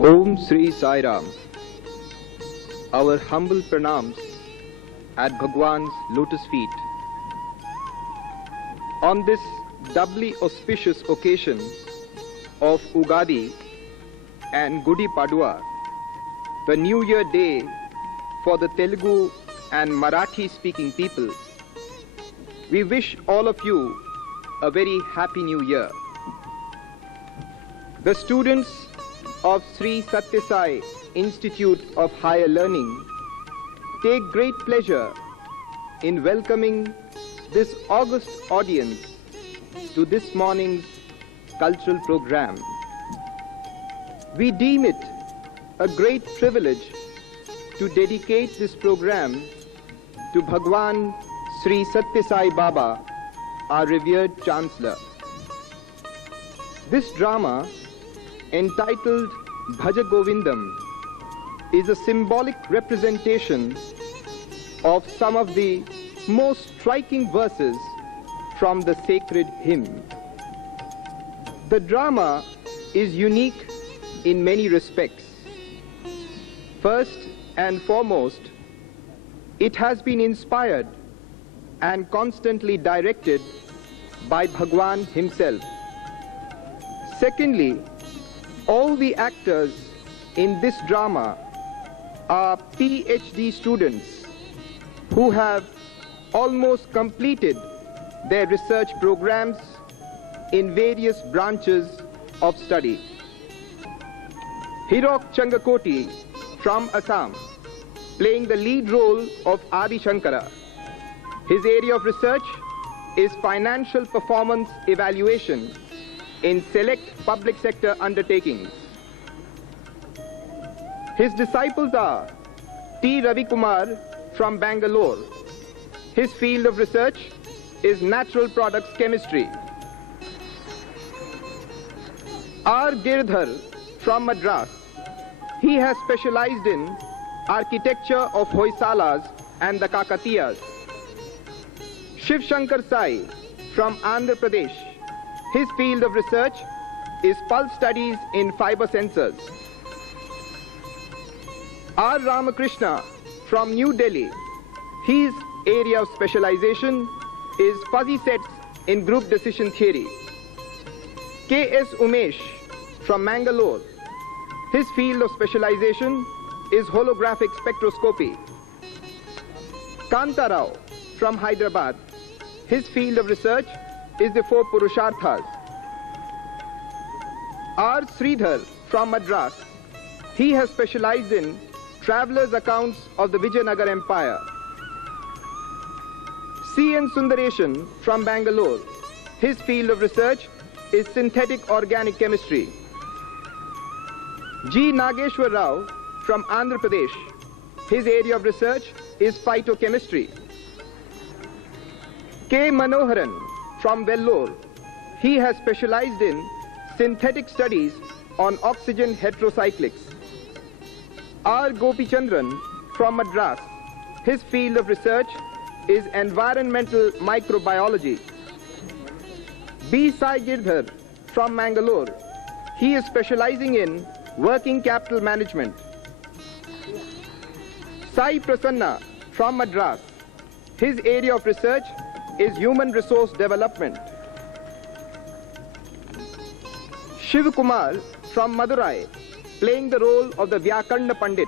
Om Sri Sai Ram. Our humble pranams at Bhagwan's lotus feet. On this doubly auspicious occasion of Ugadi and Gudi Padwa, the New Year day for the Telugu and Marathi speaking people, we wish all of you a very happy new year. The students of Sri Sathya Institute of Higher Learning take great pleasure in welcoming this august audience to this morning's cultural program. We deem it a great privilege to dedicate this program to Bhagwan Sri Sathya Sai Baba, our revered Chancellor. This drama, entitled BHAJA GOVINDAM, is a symbolic representation of some of the most striking verses from the sacred hymn. The drama is unique in many respects. First and foremost, it has been inspired and constantly directed by Bhagwan himself. Secondly, all the actors in this drama are PhD students who have almost completed their research programs in various branches of study. Hirok Changakoti from Assam, playing the lead role of Adi Shankara. His area of research is financial performance evaluation in select public sector undertakings. His disciples are T. Ravi Kumar from Bangalore. His field of research is natural products chemistry. R. Girdhar from Madras. He has specialized in architecture of Hoysalas and the Kakatiyas. Shiv Shankar Sai from Andhra Pradesh. His field of research is pulse studies in fiber sensors. R. Ramakrishna from New Delhi. His area of specialization is fuzzy sets in group decision theory. K.S. Umesh from Mangalore. His field of specialization is holographic spectroscopy. Kanta Rao from Hyderabad. His field of research is the four Purusharthas. R. Sridhar from Madras. He has specialized in travelers' accounts of the Vijayanagar Empire. C. N. Sundareshan from Bangalore. His field of research is synthetic organic chemistry. G. Nageshwar Rao from Andhra Pradesh. His area of research is phytochemistry. K. Manoharan from Vellore. He has specialized in synthetic studies on oxygen heterocyclics. R. Gopichandran from Madras. His field of research is environmental microbiology. B. Sai Girdhar from Mangalore. He is specializing in working capital management. Sai Prasanna from Madras. His area of research is human resource development. Shiv Kumar from Madurai, playing the role of the Vyakarna Pandit.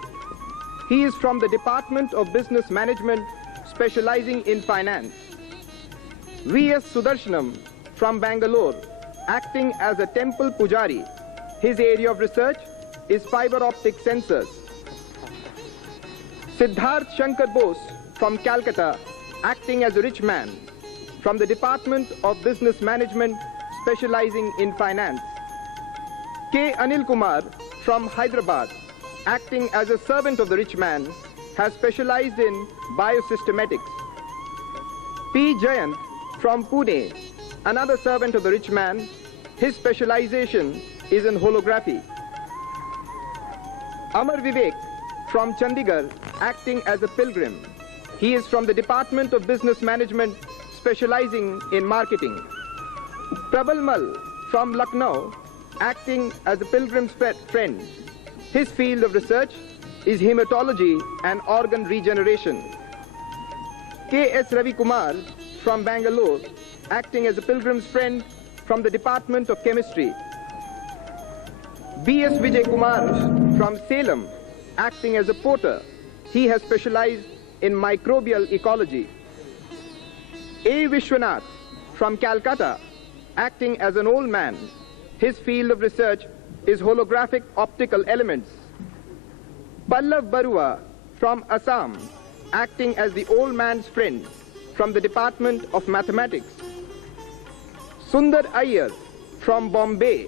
He is from the Department of Business Management, specializing in finance. V.S. Sudarshanam from Bangalore, acting as a temple pujari. His area of research is fiber optic sensors. Siddharth Shankar Bose from Calcutta, acting as a rich man, from the Department of Business Management, specializing in finance. K. Anil Kumar from Hyderabad, acting as a servant of the rich man, has specialized in biosystematics. P. Jayant from Pune, another servant of the rich man, his specialization is in holography. Amar Vivek from Chandigarh, acting as a pilgrim. He is from the Department of Business Management, specializing in marketing. Prabal Mal from Lucknow, acting as a pilgrim's friend. His field of research is hematology and organ regeneration. K.S. Ravi Kumar from Bangalore, acting as a pilgrim's friend from the Department of Chemistry. B.S. Vijay Kumar from Salem, acting as a porter. He has specialized in microbial ecology. A. Vishwanath from Calcutta, acting as an old man. His field of research is holographic optical elements. Pallav Barua from Assam, acting as the old man's friend from the Department of Mathematics. Sundar Iyer from Bombay,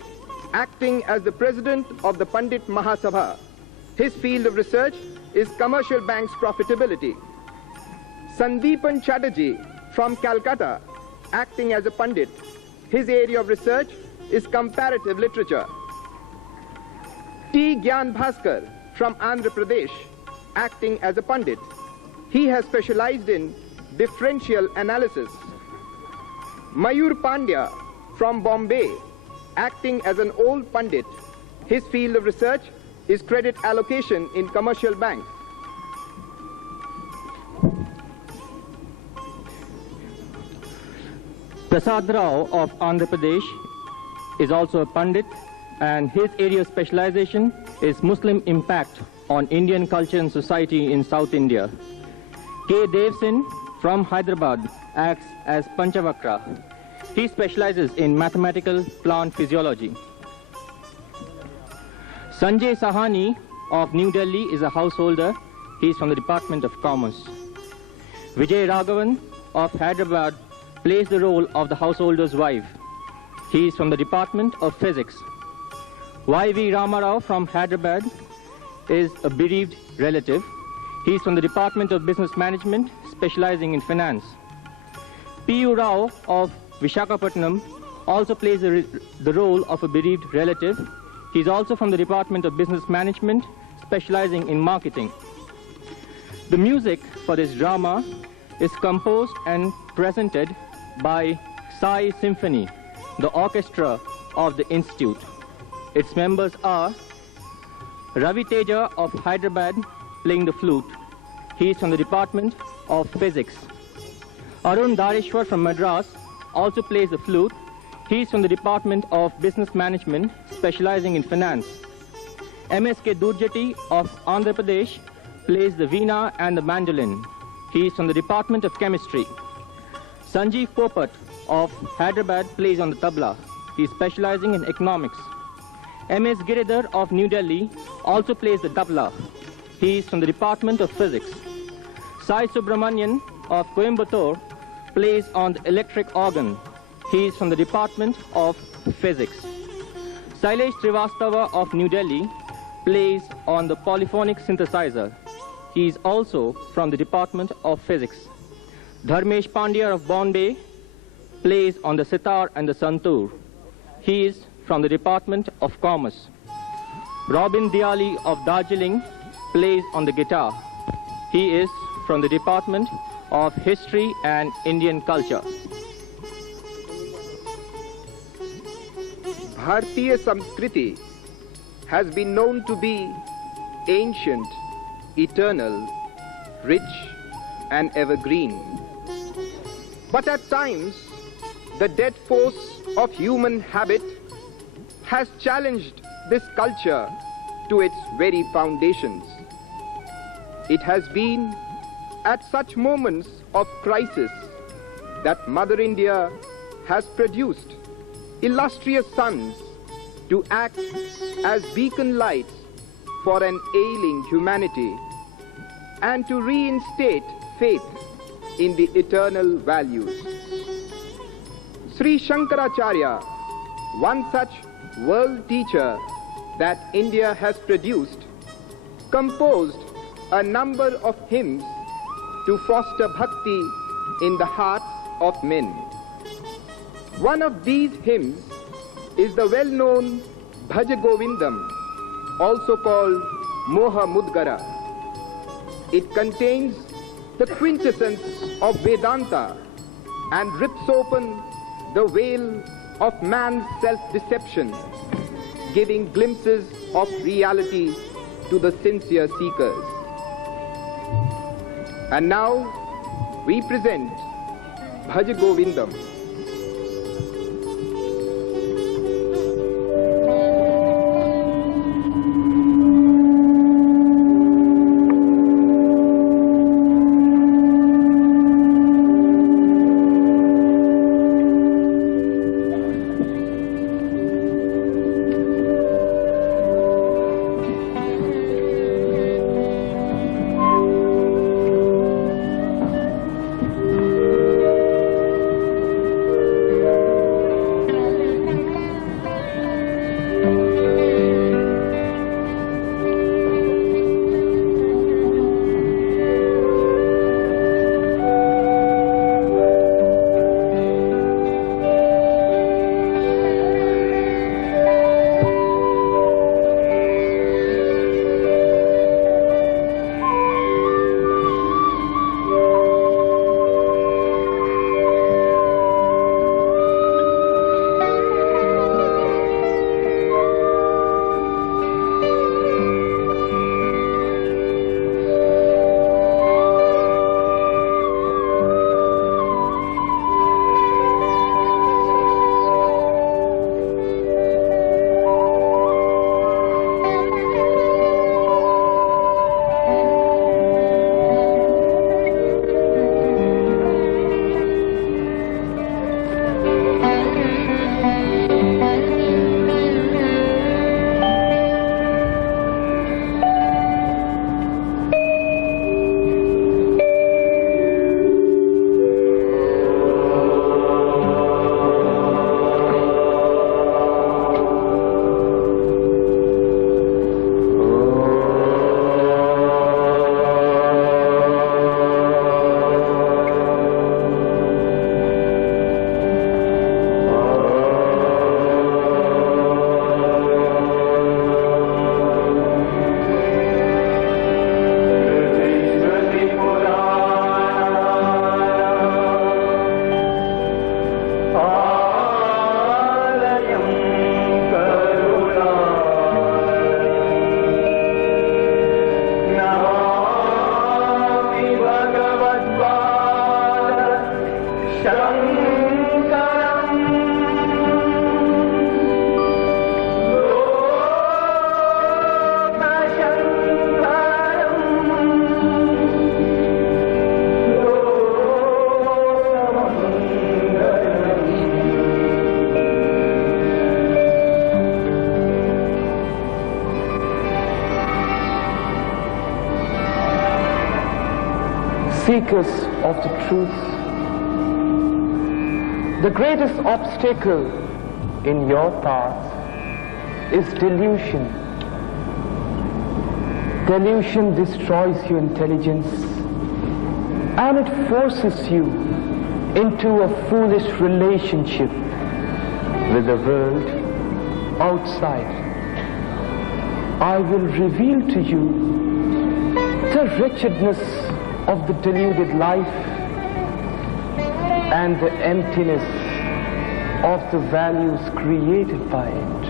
acting as the president of the Pandit Mahasabha. His field of research is commercial banks' profitability. Sandeepan Chatterjee from Calcutta, acting as a Pandit. His area of research is comparative literature. T. Gyan Bhaskar from Andhra Pradesh, acting as a Pandit. He has specialized in differential analysis. Mayur Pandya from Bombay, acting as an old Pandit. His field of research is credit allocation in commercial banks. Prasad Rao of Andhra Pradesh is also a Pandit, and his area of specialization is Muslim impact on Indian culture and society in South India. K. Devsin from Hyderabad acts as Panchavakra. He specializes in mathematical plant physiology. Sanjay Sahani of New Delhi is a householder. He is from the Department of Commerce. Vijay Raghavan of Hyderabad plays the role of the householder's wife. He is from the Department of Physics. Y.V. Ramarao from Hyderabad is a bereaved relative. He is from the Department of Business Management, specializing in finance. P.U. Rao of Visakhapatnam also plays the role of a bereaved relative. He is also from the Department of Business Management, specializing in marketing. The music for this drama is composed and presented by Sai Symphony, the orchestra of the Institute. Its members are Ravi Teja of Hyderabad, playing the flute. He is from the Department of Physics. Arun Dareshwar from Madras also plays the flute. He is from the Department of Business Management, specializing in finance. M.S.K. Durjeti of Andhra Pradesh plays the veena and the mandolin. He is from the Department of Chemistry. Sanjeev Popat of Hyderabad plays on the tabla. He is specializing in economics. M.S. Giridhar of New Delhi also plays the tabla. He is from the Department of Physics. Sai Subramanian of Coimbatore plays on the electric organ. He is from the Department of Physics. Sailesh Srivastava of New Delhi plays on the polyphonic synthesizer. He is also from the Department of Physics. Dharmesh Pandya of Bombay plays on the sitar and the santoor. He is from the Department of Commerce. Robin Diali of Darjeeling plays on the guitar. He is from the Department of History and Indian Culture. Bharatiya Samskriti has been known to be ancient, eternal, rich and evergreen. But at times, the dead force of human habit has challenged this culture to its very foundations. It has been at such moments of crisis that Mother India has produced illustrious sons to act as beacon lights for an ailing humanity and to reinstate faith in the eternal values. Sri Shankaracharya, one such world teacher that India has produced, composed a number of hymns to foster bhakti in the hearts of men. One of these hymns is the well-known BHAJA GOVINDAM, also called Moha Mudgara. It contains the quintessence of Vedanta and rips open the veil of man's self-deception, giving glimpses of reality to the sincere seekers. And now we present BHAJA GOVINDAM. Seekers of the truth, the greatest obstacle in your path is delusion. Delusion destroys your intelligence and it forces you into a foolish relationship with the world outside. I will reveal to you the wretchedness of the deluded life and the emptiness of the values created by it.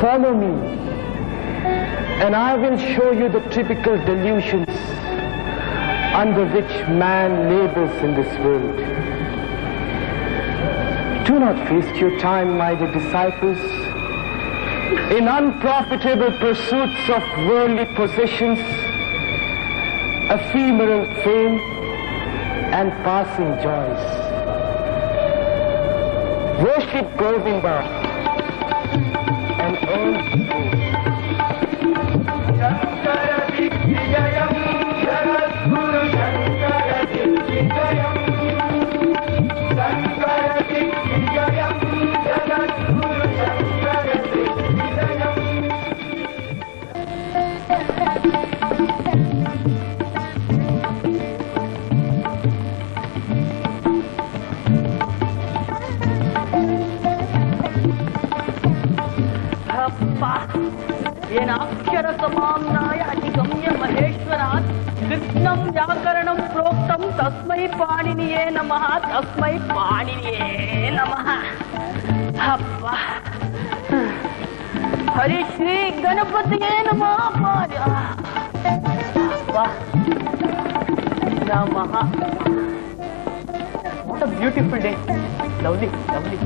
Follow me, and I will show you the typical delusions under which man labors in this world. Do not waste your time, my dear disciples, in unprofitable pursuits of worldly possessions, ephemeral fame, and passing joys. Worship Govinda and earn तस्मै पाणिनिये नमः, तस्मै पाणिनिये नमः. अप्पा ಹರಿ ಶ್ರೀ ಗಣಪತಿಯೇ ನಮಃ. ನಮಃ. What a beautiful day. Lovely, lovely.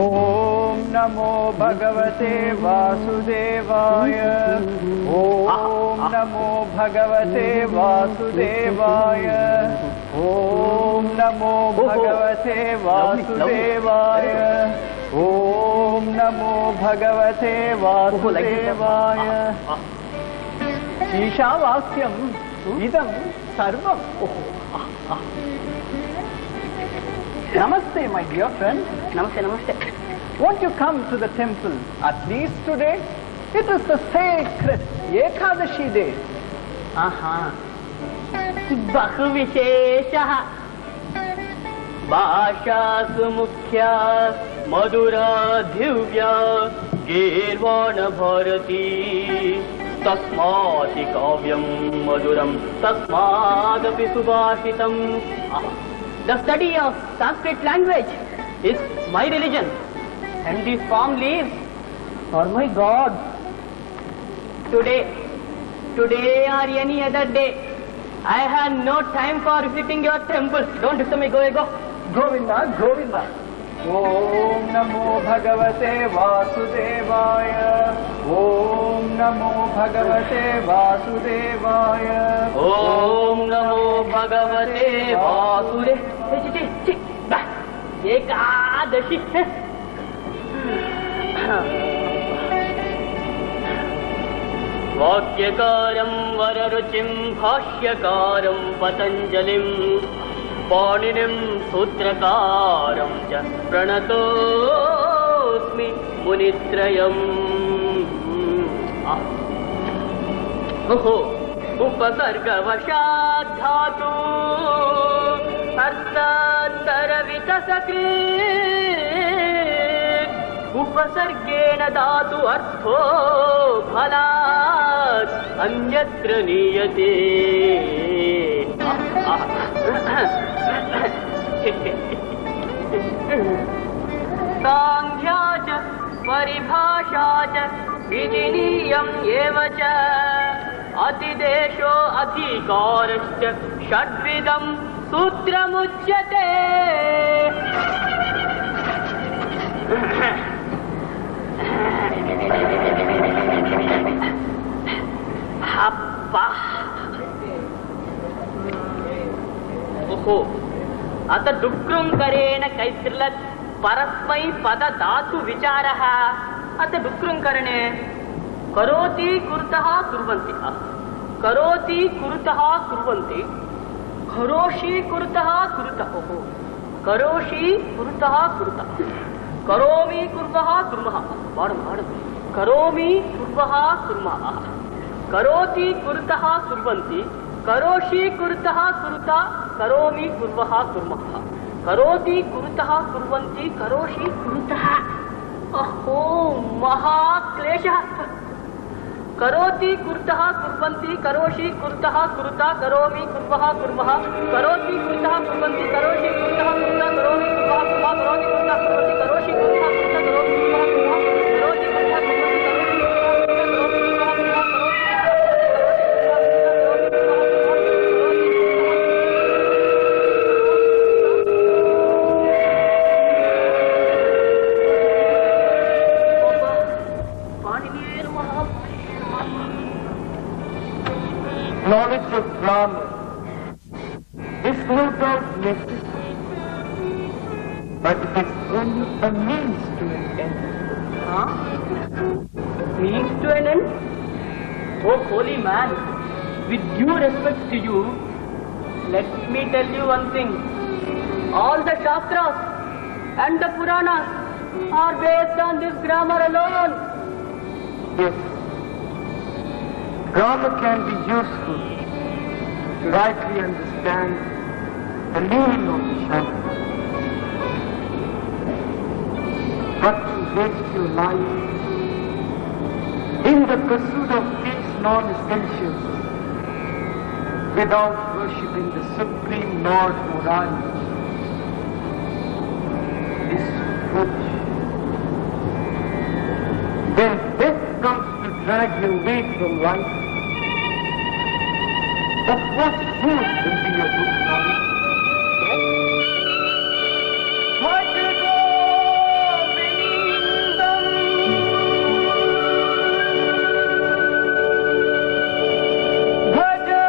Om Namo Bhagavate Vasudevaya. Om Namo Bhagavate Vasudevaya. Om Namo Bhagavate Vasudevaya. Om Namo Bhagavate Vasudevaya. Ishavasyam idam sarvam. Namaste, my dear friend. Namaste, namaste. Won't you come to the temple at least today? It is the sacred Ekadashi day. Bahu Visheshah. Bhasha Sumukhya Madura Divya Girvana Bharati Tasmati Kavyam Maduram Tasmadapi Subhashitam. The study of Sanskrit language is my religion, and these palm leaves are my God. Today or any other day, I had no time for visiting your temple. Don't disturb me, go. Govinda, Govinda. Om Namo Bhagavate Vasudevaya. Om Namo Bhagavate Vasudevaya. Om Namo Bhagavate Vasudevaya. Ekadashi. Vakyakaram Vararuchim Bhashyakaram Patanjalim Paninim Sutrakaram Ja Pranatosmi Munitrayam. Upasarga Vashat Dhatu Artataravita Sakrit Upasargena Dhatu Artho Bhalat Anyatra Niyate. Sanghyacha Paribhashacha Vidiniyam Yevacha Atidesho Adhikarascha Shadvidam Sutramuchyate. Happa. Ata dukrum karena kaitrilat parasmai pada dhatu vicharaha. Ata dukrum karane karoti kurtaha kurvanti. Karoti kurtaha kurvanti. Karoshi kurtaha kurtaha. Karoshi kurtaha kurtaha. Karomi kurvaha kurmaha. Karomi kurvaha kurmaha. Karoti kurtaha kurvanti. Karoshi kurtaha kurta. Karomi kurvaha kurmaha. Karoti kurtaha kurvanti. Karoshi kurtaha. Aho maha klesha. Karoti kurtaha kurvanti. Karoshi kurtaha kurta. Karomi kurvaha kurmaha. Karoti kurtaha kurvanti. Karoshi kurtaha kurta. Karomi kurvaha kurmaha. Karoti kurtaha kurvanti. Karoshi kurtaha kurta. Karomi kurvaha kurmaha. Karoti kurtaha kurvanti. Knowledge of Brahma is no doubt necessary, but it is only a means to an end. Means to an end? Oh, holy man, with due respect to you, let me tell you one thing. All the Shastras and the Puranas are based on this grammar alone. Yes, grammar can be useful to rightly understand the meaning of the Shastra. But to waste your life in the pursuit of these non-essentials without worshipping the Supreme Lord Murali is foolish. When death comes to drag you away from life, of what use will be your good knowledge? BHAJA Govindam, BHAJA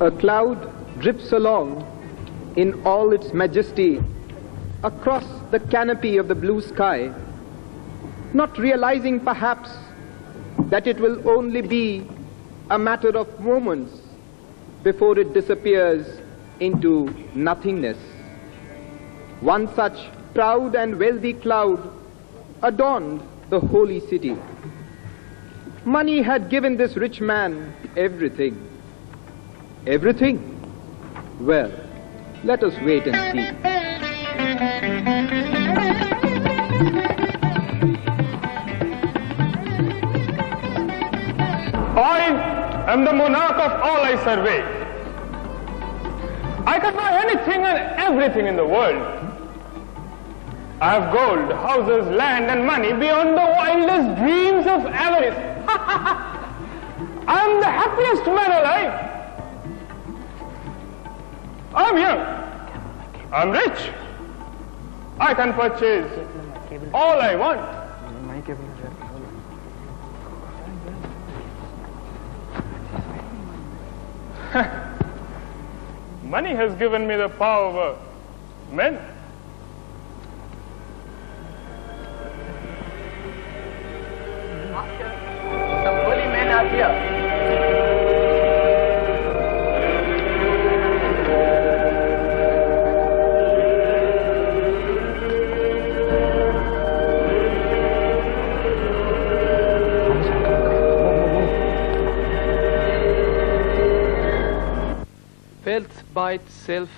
A cloud drips along in all its majesty across the canopy of the blue sky, not realizing perhaps that it will only be a matter of moments before it disappears into nothingness. One such proud and wealthy cloud adorned the holy city. Money had given this rich man everything. Everything? Well, let us wait and see. I am the monarch of all I survey. I can buy anything and everything in the world. I have gold, houses, land and money beyond the wildest dreams of avarice. I am the happiest man alive. I am young. I am rich. I can purchase all I want. Money has given me the power over men. Some holy men are here. Wealth by itself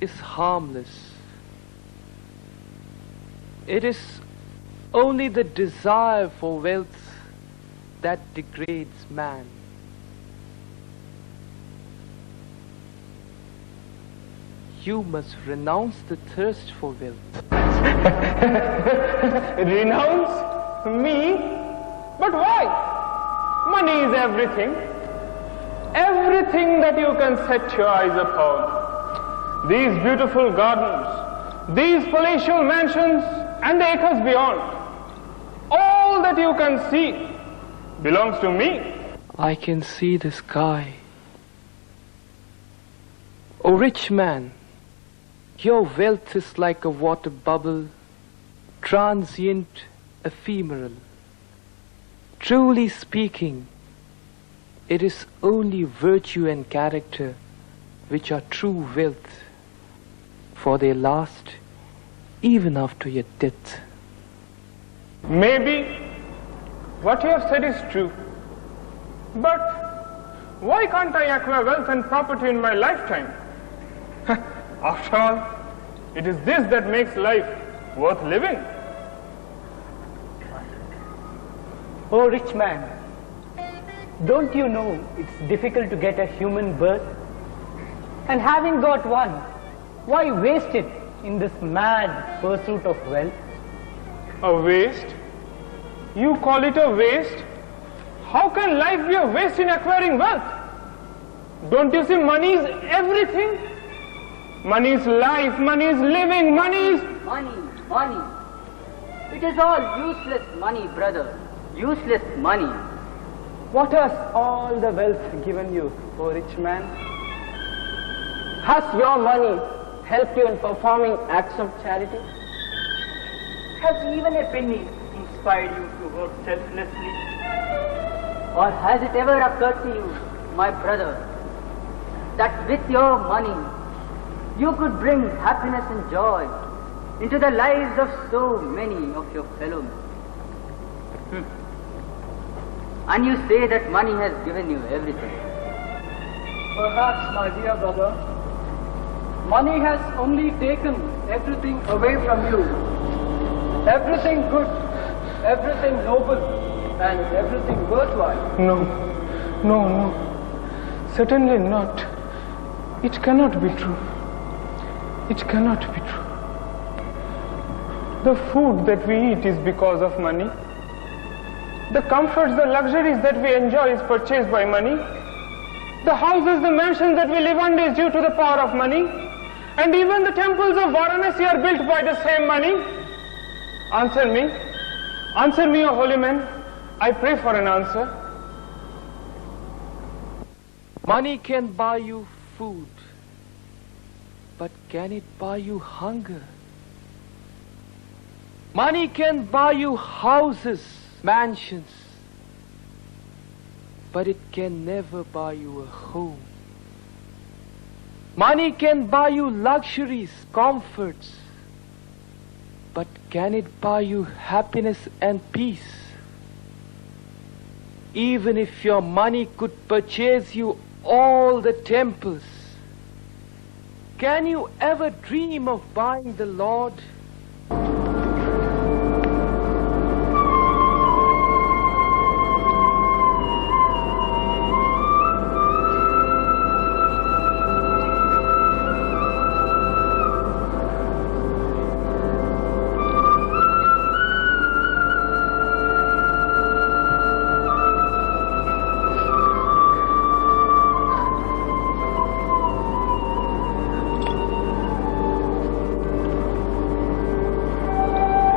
is harmless. It is only the desire for wealth that degrades man. You must renounce the thirst for wealth. Renounce me? But why? Money is everything. Everything that you can set your eyes upon. These beautiful gardens, these palatial mansions, and the acres beyond. All that you can see belongs to me. I can see the sky. O rich man, your wealth is like a water bubble, transient, ephemeral. Truly speaking, it is only virtue and character which are true wealth, for they last even after your death. Maybe what you have said is true, but why can't I acquire wealth and property in my lifetime? After all, it is this that makes life worth living. Oh, rich man, don't you know it's difficult to get a human birth? And having got one, why waste it in this mad pursuit of wealth? A waste? You call it a waste? How can life be a waste in acquiring wealth? Don't you see money is everything? Money is life, money is living, money is... Money. It is all useless money, brother. Useless money. What has all the wealth given you, O rich man? Has your money helped you in performing acts of charity? Has even a penny inspired you to work selflessly? Or has it ever occurred to you, my brother, that with your money you could bring happiness and joy into the lives of so many of your fellow men? And you say that money has given you everything. Perhaps, my dear brother, money has only taken everything away from you. Everything good, everything noble, and everything worthwhile. No. Certainly not. It cannot be true. It cannot be true. The food that we eat is because of money. The comforts, the luxuries that we enjoy is purchased by money. The houses, the mansions that we live under is due to the power of money. And even the temples of Varanasi are built by the same money. Answer me, O holy man. I pray for an answer. Money can buy you food, but can it buy you hunger? Money can buy you houses, mansions, but it can never buy you a home. Money can buy you luxuries, comforts, but can it buy you happiness and peace? Even if your money could purchase you all the temples, can you ever dream of buying the Lord?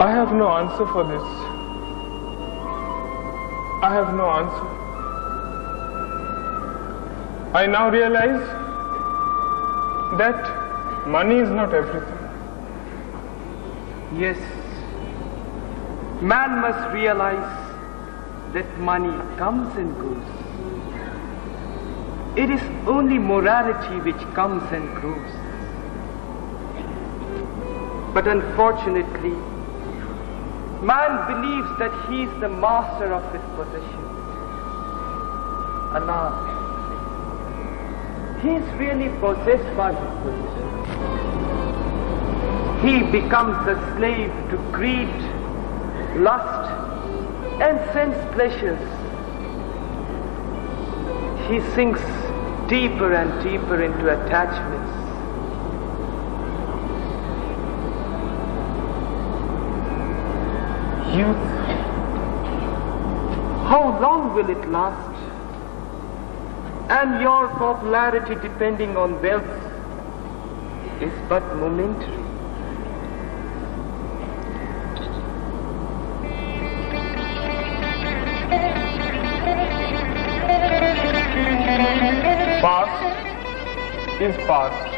I have no answer for this. I have no answer. I now realize that money is not everything. Yes, man must realize that money comes and goes. It is only morality which comes and goes. But unfortunately, man believes that he is the master of his possessions. Allah, he is really possessed by his possessions. He becomes a slave to greed, lust, and sense pleasures. He sinks deeper and deeper into attachments. Youth, how long will it last? And your popularity depending on wealth is but momentary. Past is past.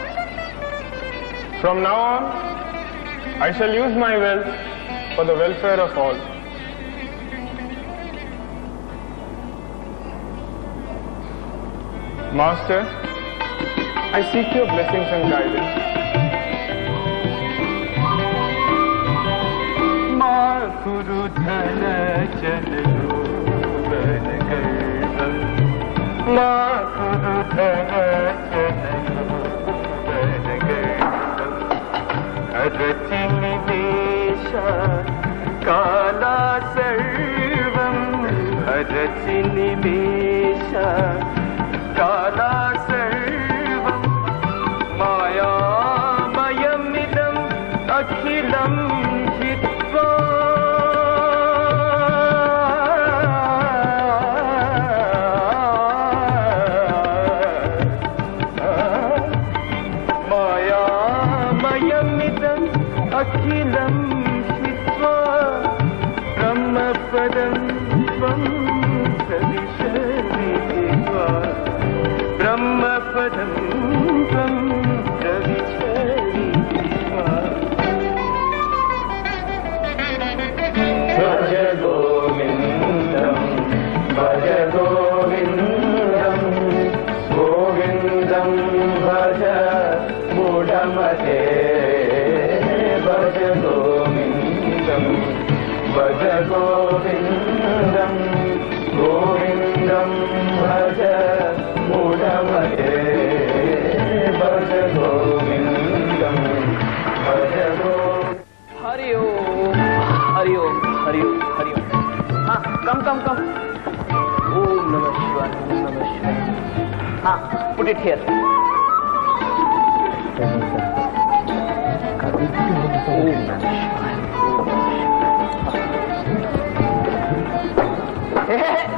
From now on, I shall use my wealth for the welfare of all. Master, I seek your blessings and guidance. Put it here.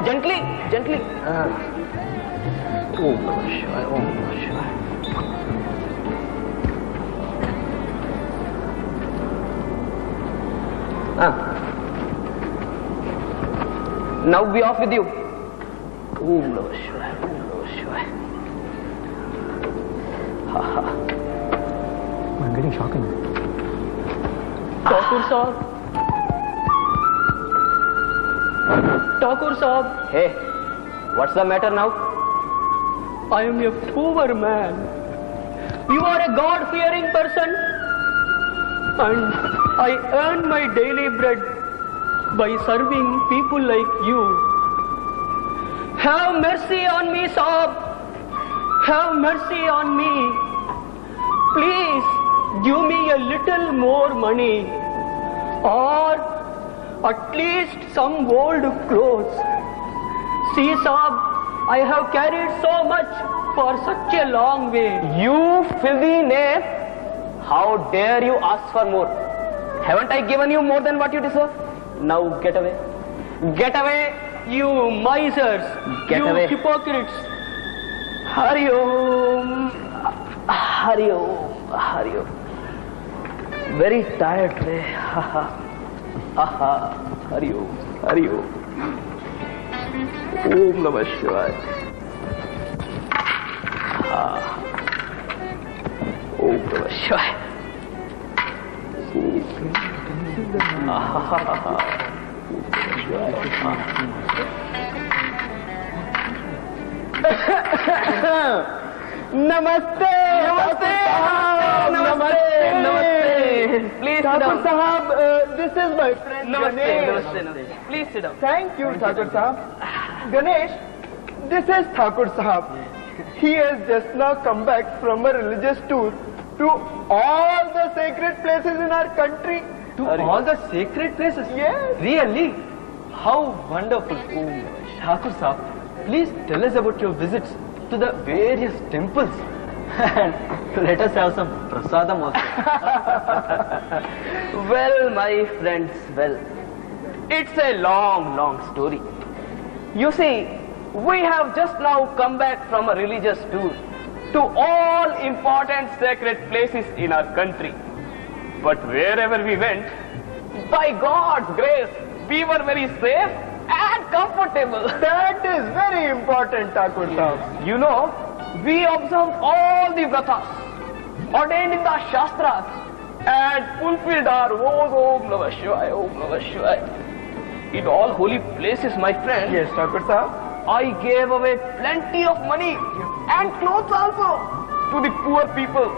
Gently, gently. Oh, Namah oh, Now be off with you. Om Namah Shivaya, Om Namah Shivaya. I'm getting shocking. Thakur Sahab. Thakur Sahab. Hey, what's the matter now? I am a poor man. You are a God-fearing person. And I earn my daily bread by serving people like you. Have mercy on me, Sahab. Have mercy on me. Please give me a little more money, or at least some old clothes. See, Sahab, I have carried so much for such a long way. You filthy knave! How dare you ask for more? Haven't I given you more than what you deserve? Now get away. Get away, you misers. Get away. You hypocrites. Hari Om. Hari Om. Hari Om. Very tired today. Ha ha. Aha. Hari Om. Hari Om. Om Namah Shivaya. Om Namah Shivaya. Namaste. Namaste. Namaste. Namaste. Please sit down. Sahab, this is my friend Namaste. Ganesh. Namaste. Namaste. Please sit down. Thank you, Thakur Sahab. Ganesh, this is Thakur Sahab. He has just now come back from a religious tour to all the sacred places in our country. To all the sacred places? Yes. Really? How wonderful. Oh, Thakur Sahab, please tell us about your visits to the various temples. And let us have some prasadam also. Well, my friends, well, it's a long, long story. You see, we have just now come back from a religious tour to all important sacred places in our country. But wherever we went, by God's grace, we were very safe and comfortable. That is very important, Thakur Sahab. You know, we observed all the vratas ordained in the Shastras and fulfilled our vows, Om Namah Shivaya, Om Namah Shivaya. In all holy places, my friend, Yes, Thakur Sahab. I gave away plenty of money and clothes also. to the poor people.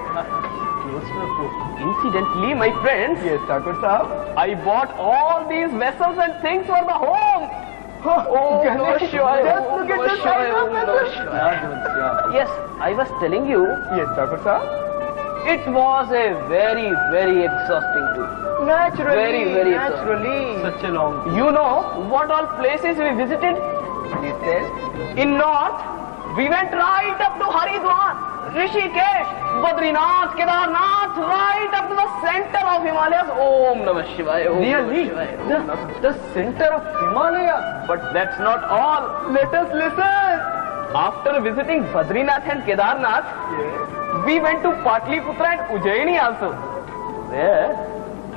Incidentally, my friends, Yes, Thakur Sahab. I bought all these vessels and things for the home. Oh, Namah Shivaya. Just look at the size of vessels. Yes, I was telling you, Yes, Thakur Sahab. it was a very, very exhausting tour. Naturally, Very, very naturally. Such a long. You know what all places we visited? In north, we went right up to Haridwar, Rishikesh, Badrinath, Kedarnath, right up to the center of Himalayas. Om Namah Shivaya. Om Really? Namah Shivaya. The center of Himalaya. But that's not all. Let us listen. After visiting Badrinath and Kedarnath, we went to Patliputra and Ujjaini also. There,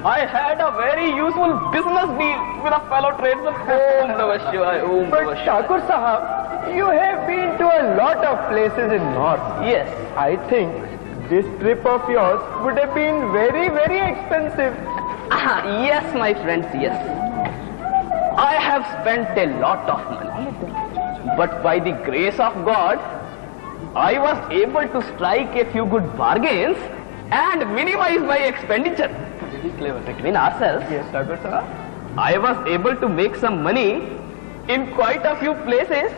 I had a very useful business deal with a fellow tradesman. Om Namah Shivaya. Om But Namah Shivaya. Thakur Sahab, you have been to a lot of places in north. Yes. I think this trip of yours would have been very, very expensive. Yes, my friends, yes. I have spent a lot of money. But by the grace of God, I was able to strike a few good bargains and minimize my expenditure. Very clever. Between ourselves, Yes, Thakur Sahab. I was able to make some money in quite a few places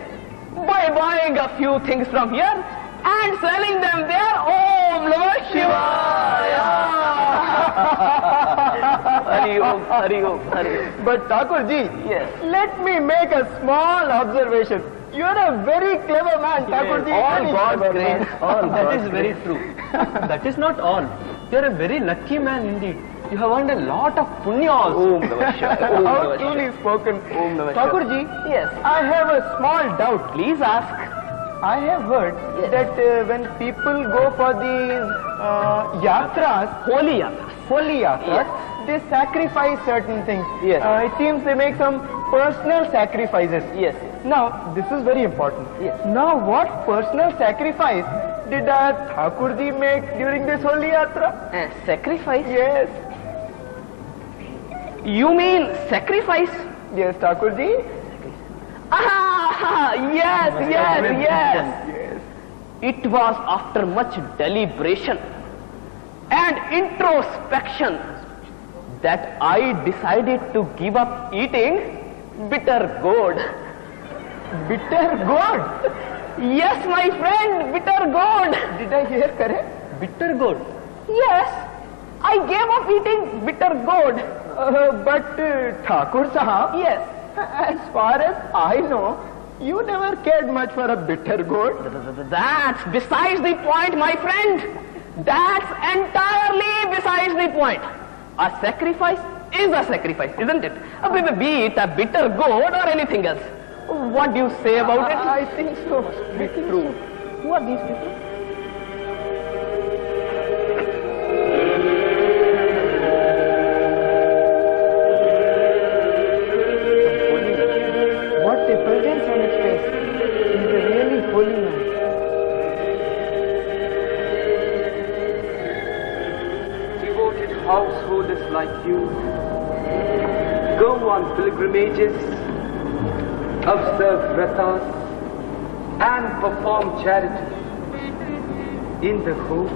by buying a few things from here and selling them there. Om Namah Shivaya. Hari Om, Hari Om, Hari Om. But Thakur ji, Yes. let me make a small observation. You are a very clever man, Thakur ji. All very God's clever grace. man. All That God's is very true. That is not all. You are a very lucky man indeed. You have earned a lot of punya also. Om Namah Shivaya. Om How Namah truly Shivaya. spoken. Om Namah Thakur Shivaya. ji, Yes. I have a small doubt. Please ask. I have heard Yes. that when people go for these yatras, Holy Yatra. holy yatras, Yes. they sacrifice certain things. Yes. It seems they make some personal sacrifices. Yes. Now, this is very important. Yes. Now, what personal sacrifice did Thakur ji make during this holy yatra? Sacrifice? Yes. You mean sacrifice? Yes, Thakur ji. Ah, yes, yes, yes. It was after much deliberation and introspection that I decided to give up eating bitter gourd. Bitter gourd. Yes, my friend, bitter gourd. Did I hear correct? Bitter gourd. Yes, I gave up eating bitter gourd. But Thakur Sahab, Yes. as far as I know, you never cared much for a bitter gourd. That's besides the point, my friend. That's entirely besides the point. A sacrifice is a sacrifice, isn't it? Be it a bitter gourd or anything else. What do you say about it? I think so. I think so. Who are these people? What effulgence on his face. He's a really holy man. Devoted householders like you go on pilgrimages, observe vratas, and perform charity in the hope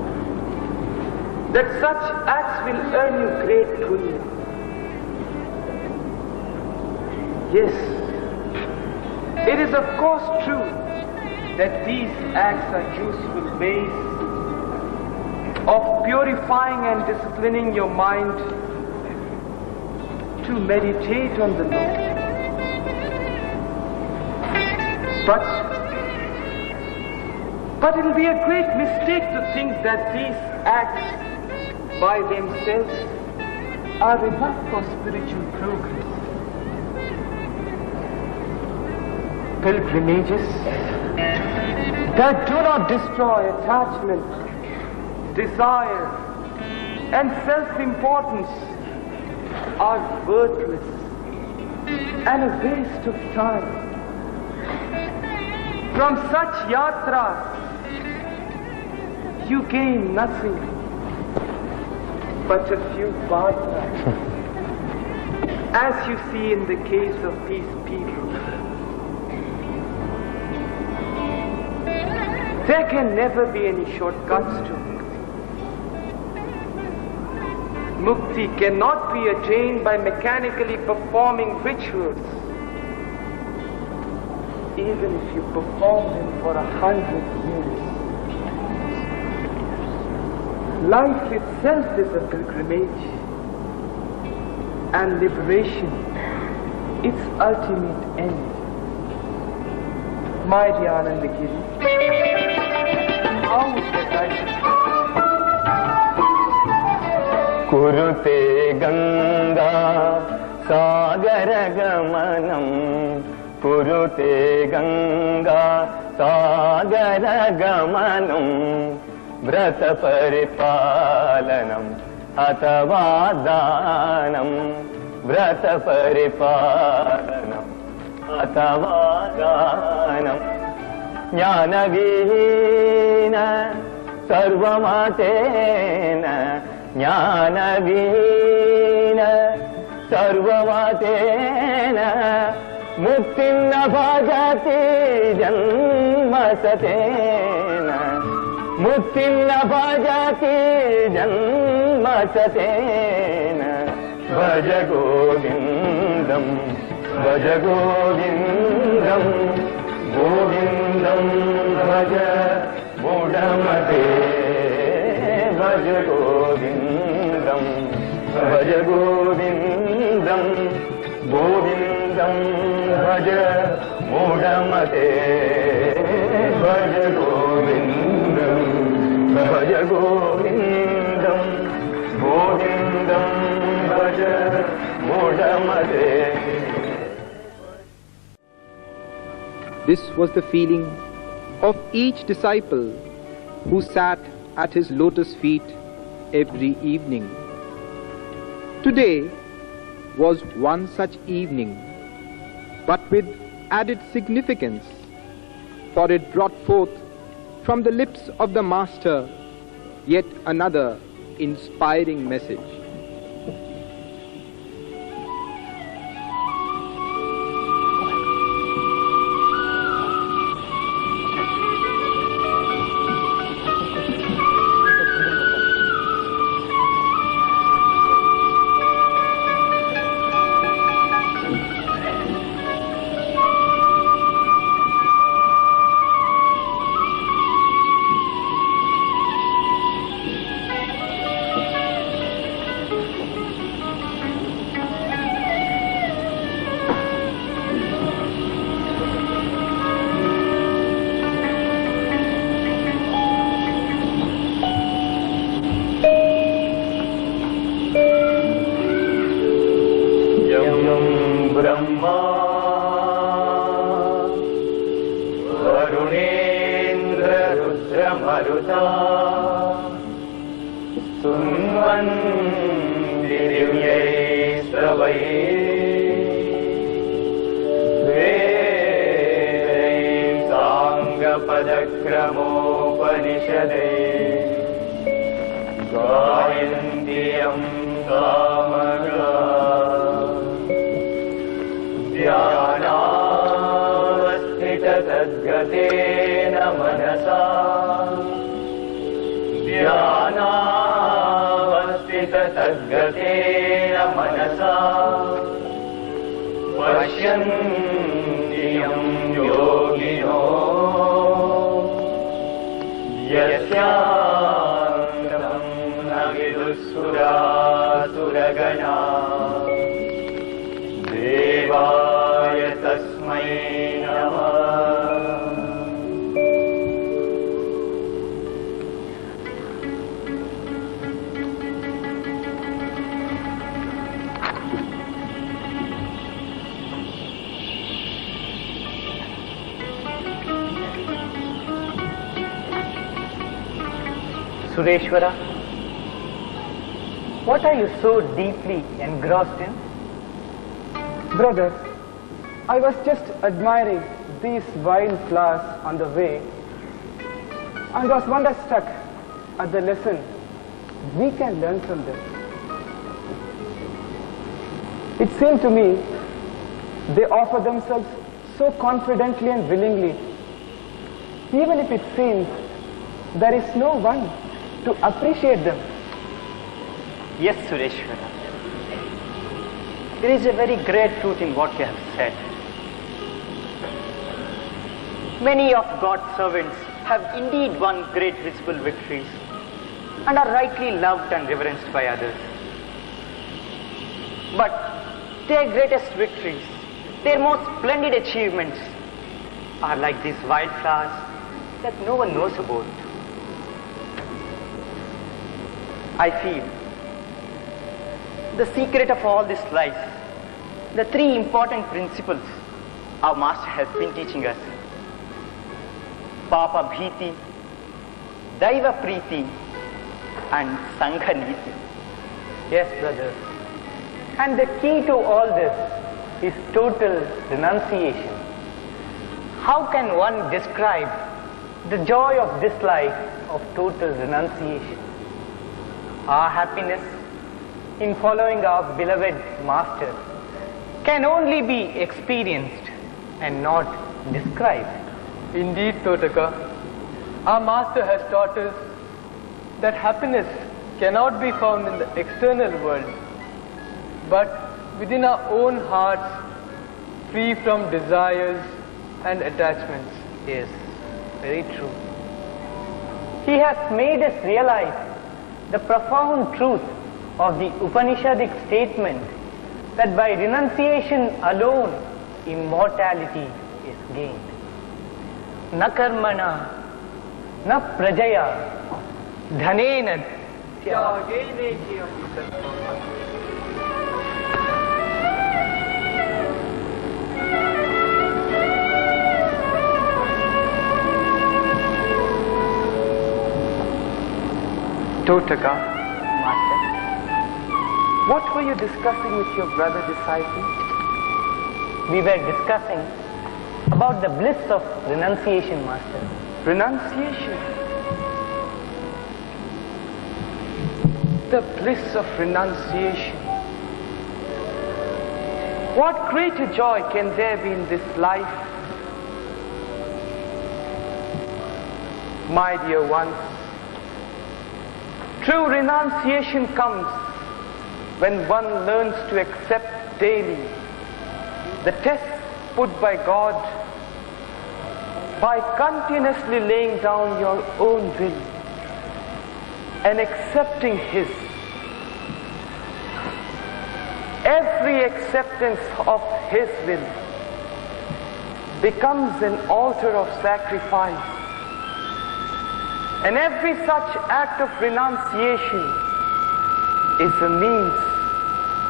that such acts will earn you great punya. Yes, it is of course true that these acts are useful ways of purifying and disciplining your mind to meditate on the Lord. But it will be a great mistake to think that these acts by themselves are enough for spiritual progress. Pilgrimages that do not destroy attachment, desire, and self-importance are worthless and a waste of time. From such yatras, you gain nothing but a few bhajas, as you see in the case of these people. There can never be any shortcuts to Mukti. Mukti cannot be attained by mechanically performing rituals, even if you perform them for 100 years. Life itself is a pilgrimage, and liberation its ultimate end. My dear Anandagiri, how would that I Kurute Ganga Sagara Gamanam Kurute Ganga Sagara Gamanam Vrata Paripalanam Atavadanam Vrata Paripalanam Atavadanam Jnanavina Sarvamatena Jnanavina Sarvamatena Muktinna bhajati janmasatena Muktinna bhajati janmasatena Bhaja Govindam Bhaja Govindam Govindam Bhaja Mudamate Bhaja Govindam Bhaja Govindam Govindam Bhaja Mudamate Bhaja Govindam Bhaja Govindam Govindam Bhaja Mudamate. This was the feeling of each disciple who sat at his lotus feet every evening. Today was one such evening, but with added significance, for it brought forth from the lips of the Master yet another inspiring message. Sureshwara, what are you so deeply engrossed in? Brother, I was just admiring these wild flowers on the way and was wonderstruck at the lesson we can learn from them. It seemed to me they offer themselves so confidently and willingly, even if it seems there is no one to appreciate them. Yes, Sureshwara. There is a very great truth in what you have said. Many of God's servants have indeed won great visible victories and are rightly loved and reverenced by others. But their greatest victories, their most splendid achievements are like these wildflowers that no one knows about. I feel the secret of all this lies, the three important principles our Master has been teaching us. Papa Bhiti, Daiva Preeti and Sangha Niti. Yes, brother. And the key to all this is total renunciation. How can one describe the joy of this life of total renunciation? Our happiness in following our beloved Master can only be experienced and not described. Indeed, Totaka, our Master has taught us that happiness cannot be found in the external world, but within our own hearts, free from desires and attachments. Yes, very true. He has made us realize the profound truth of the Upanishadic statement that by renunciation alone, immortality is gained. Na karmana, na prajaya, dhanena tyagene Totaka, Master. what were you discussing with your brother disciple? We were discussing about the bliss of renunciation, Master. Renunciation. The bliss of renunciation. What greater joy can there be in this life? My dear ones, true renunciation comes when one learns to accept daily the tests put by God by continuously laying down your own will and accepting His. Every acceptance of His will becomes an altar of sacrifice, and every such act of renunciation is a means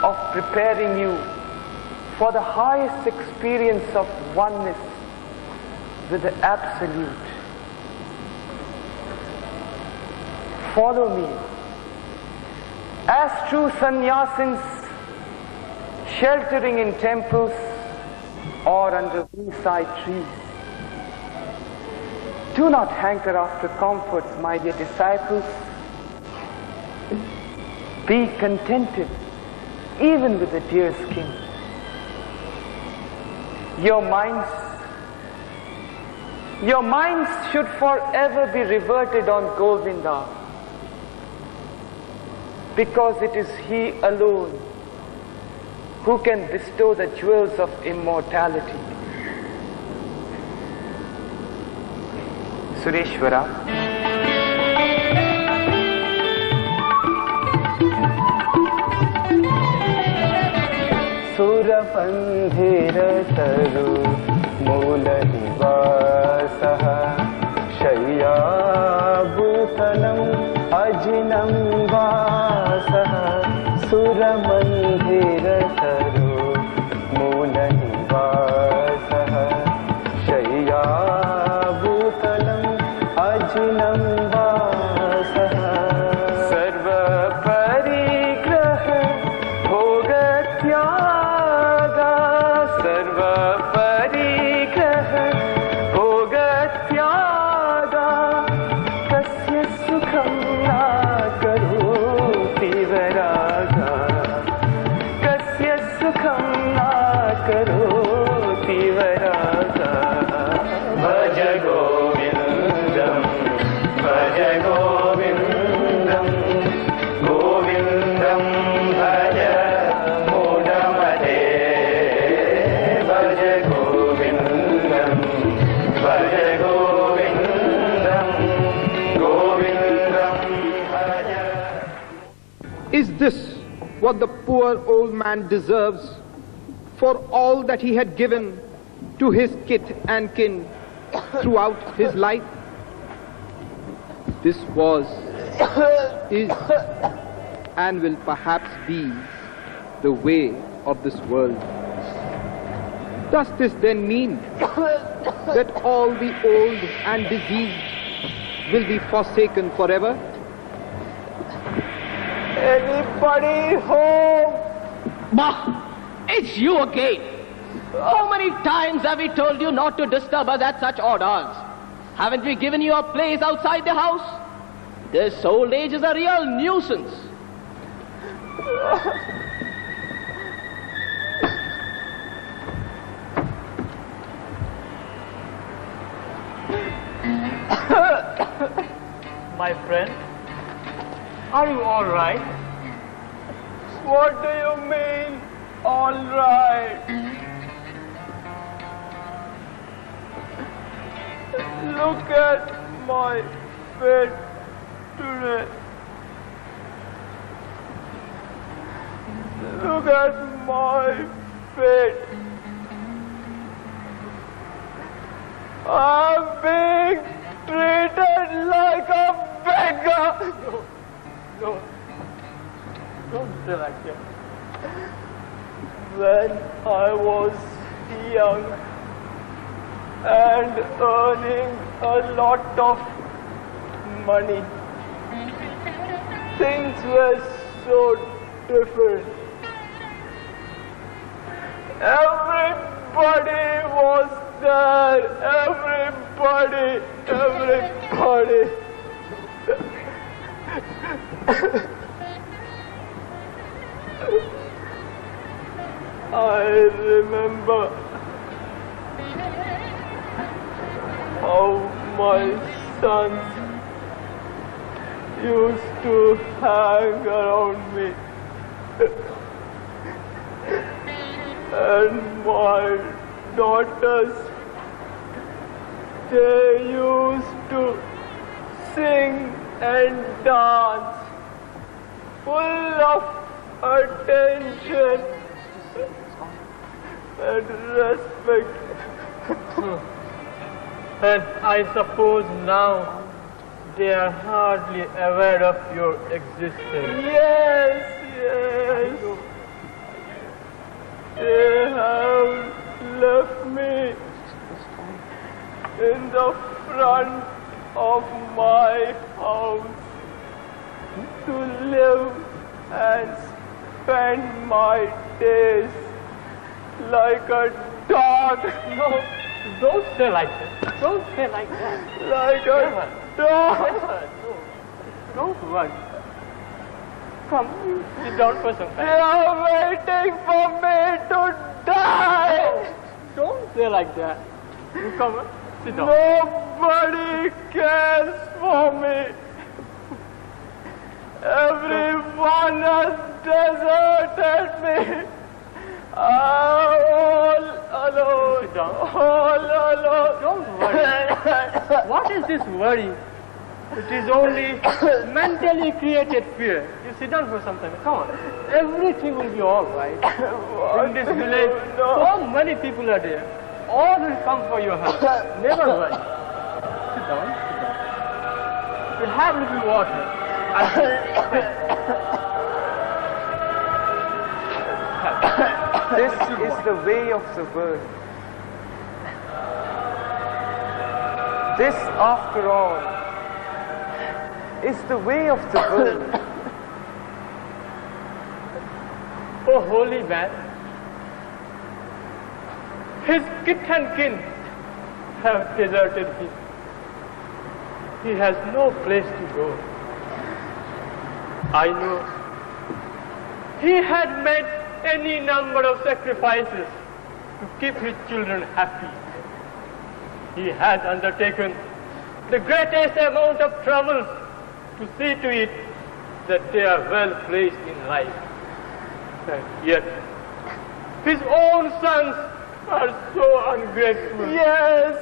of preparing you for the highest experience of oneness with the Absolute. Follow me. As true sannyasins, sheltering in temples or under wayside trees, do not hanker after comforts, my dear disciples. Be contented even with the deer skin. Your minds should forever be reverted on Govinda, because it is He alone who can bestow the jewels of immortality. Sureshwara, Surapandhira taru mula nivasah shayya bhutalam ajinam vasah Suramandhira taru mula nivasah shayya bhutalam ajinam vasah sarva parigraha bhogatya sarva parigraha bhogatyaga Is this what the poor old man deserves for all that he had given to his kith and kin throughout his life? This was, is, and will perhaps be the way of this world. Does this then mean that all the old and diseased will be forsaken forever? Anybody home? Bah! It's you again. How many times have we told you not to disturb us at such odd hours? Haven't we given you a place outside the house? This old age is a real nuisance. My friend, are you all right? What do you mean, all right? Look at my feet today. Look at my feet. I'm being treated like a beggar. No. Don't say like that. When I was young and earning a lot of money, things were so different. Everybody was there. Everybody. I remember how my sons used to hang around me, and my daughters, they used to sing and dance, full of attention and respect. And I suppose now they are hardly aware of your existence. Yes. They have left me in the front of my house to live and spend my days like a dog. No, don't say like that. Don't say like that. Like a dog. No, don't run. Come, sit down for some They time. are waiting for me to die. Don't say like that. You come, sit down. Nobody cares for me. Everyone has deserted me. I'm all alone. Sit down. All alone. Don't worry. What is this worry? It is only mentally created fear. You sit down for some time. Come on. Everything will be all right. In this village, so many people are there. All will come for your help. Never worry. Sit down. We'll have a little water. This is the way of the world. This, after all, is the way of the world. Oh, holy man. His kith and kin have deserted him. He has no place to go. I know. He had made any number of sacrifices to keep his children happy. He has undertaken the greatest amount of troubles to see to it that they are well placed in life. And yet, his own sons are so ungrateful. Yes.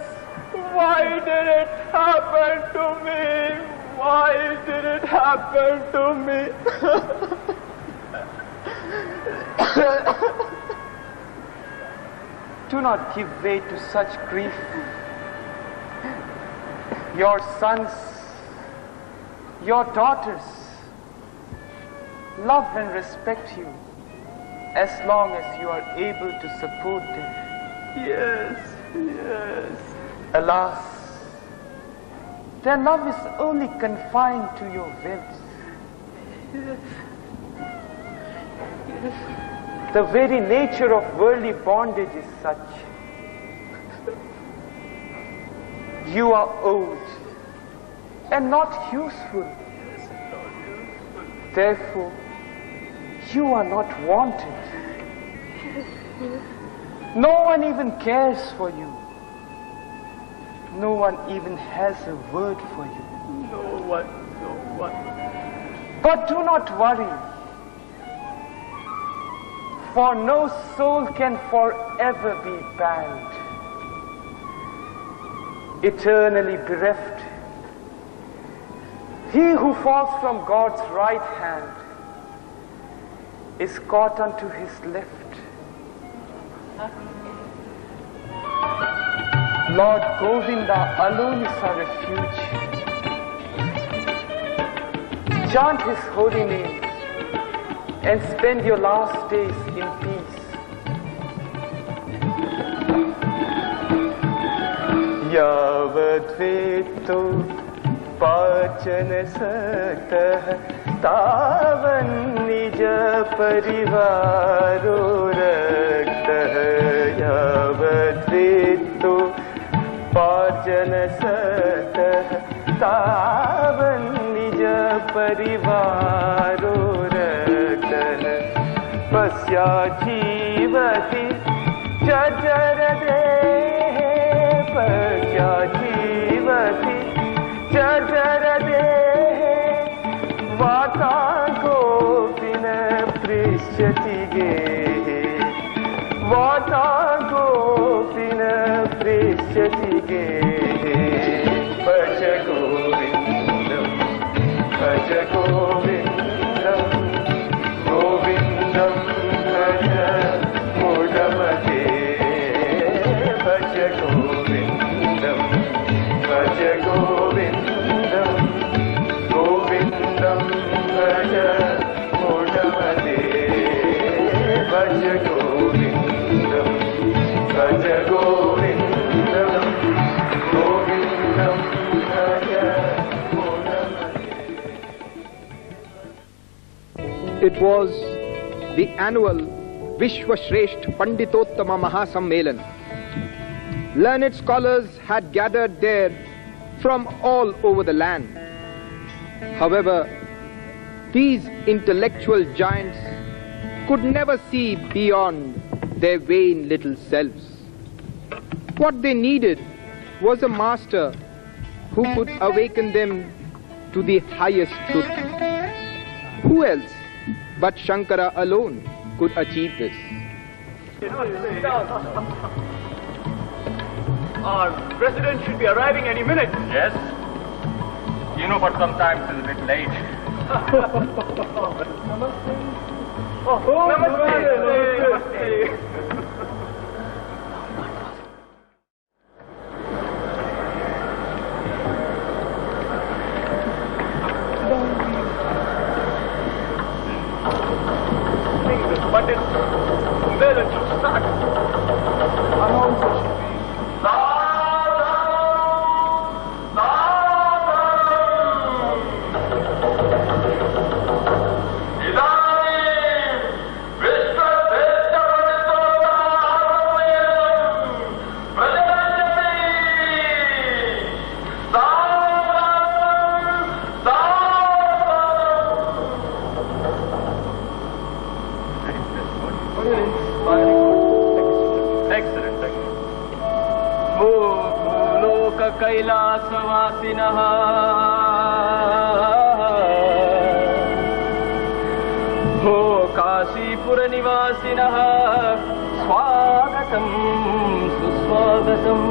Why did it happen to me? Why did it happen to me? do not give way to such grief. Your sons, your daughters, love and respect you as long as you are able to support them. Yes, yes. Alas, their love is only confined to your wills. Yes. The very nature of worldly bondage is such. You are old and not useful. Therefore, you are not wanted. No one even cares for you. No one even has a word for you. No one. But do not worry, for no soul can forever be banned, eternally bereft. He who falls from God's right hand is caught unto his left. Lord Govinda alone is our refuge. Chant his holy name and spend your last days in peace. Yavatveto pachana satah tavan nija parivaro raktah. Yavatveto pachana satah tavan nija parivaro raktah. Pasya jivati jajarade. Pasya jivati jajarade. Vata govina prishyati ge. Vata govina prishyati ge. Bhaja govindam, bhaja govindam, govindam bhaja mudamate. Bhaja govindam, bhaja govindam, govindam bhaja mudamate. Bhaja govindam, bhaja govindam, govindam bhaja mudamate. It was the annual Vishwashresht Panditottama Mahasammelan. Learned scholars had gathered there from all over the land. However, these intellectual giants could never see beyond their vain little selves. What they needed was a master who could awaken them to the highest truth. Who else but Shankara alone could achieve this? Our president should be arriving any minute. Yes. You know, but sometimes it's a bit late. Namaste. But it's well and should start. कैलासवासिनः हो काशीपुरनिवासिनः स्वागतं सुस्वागतम्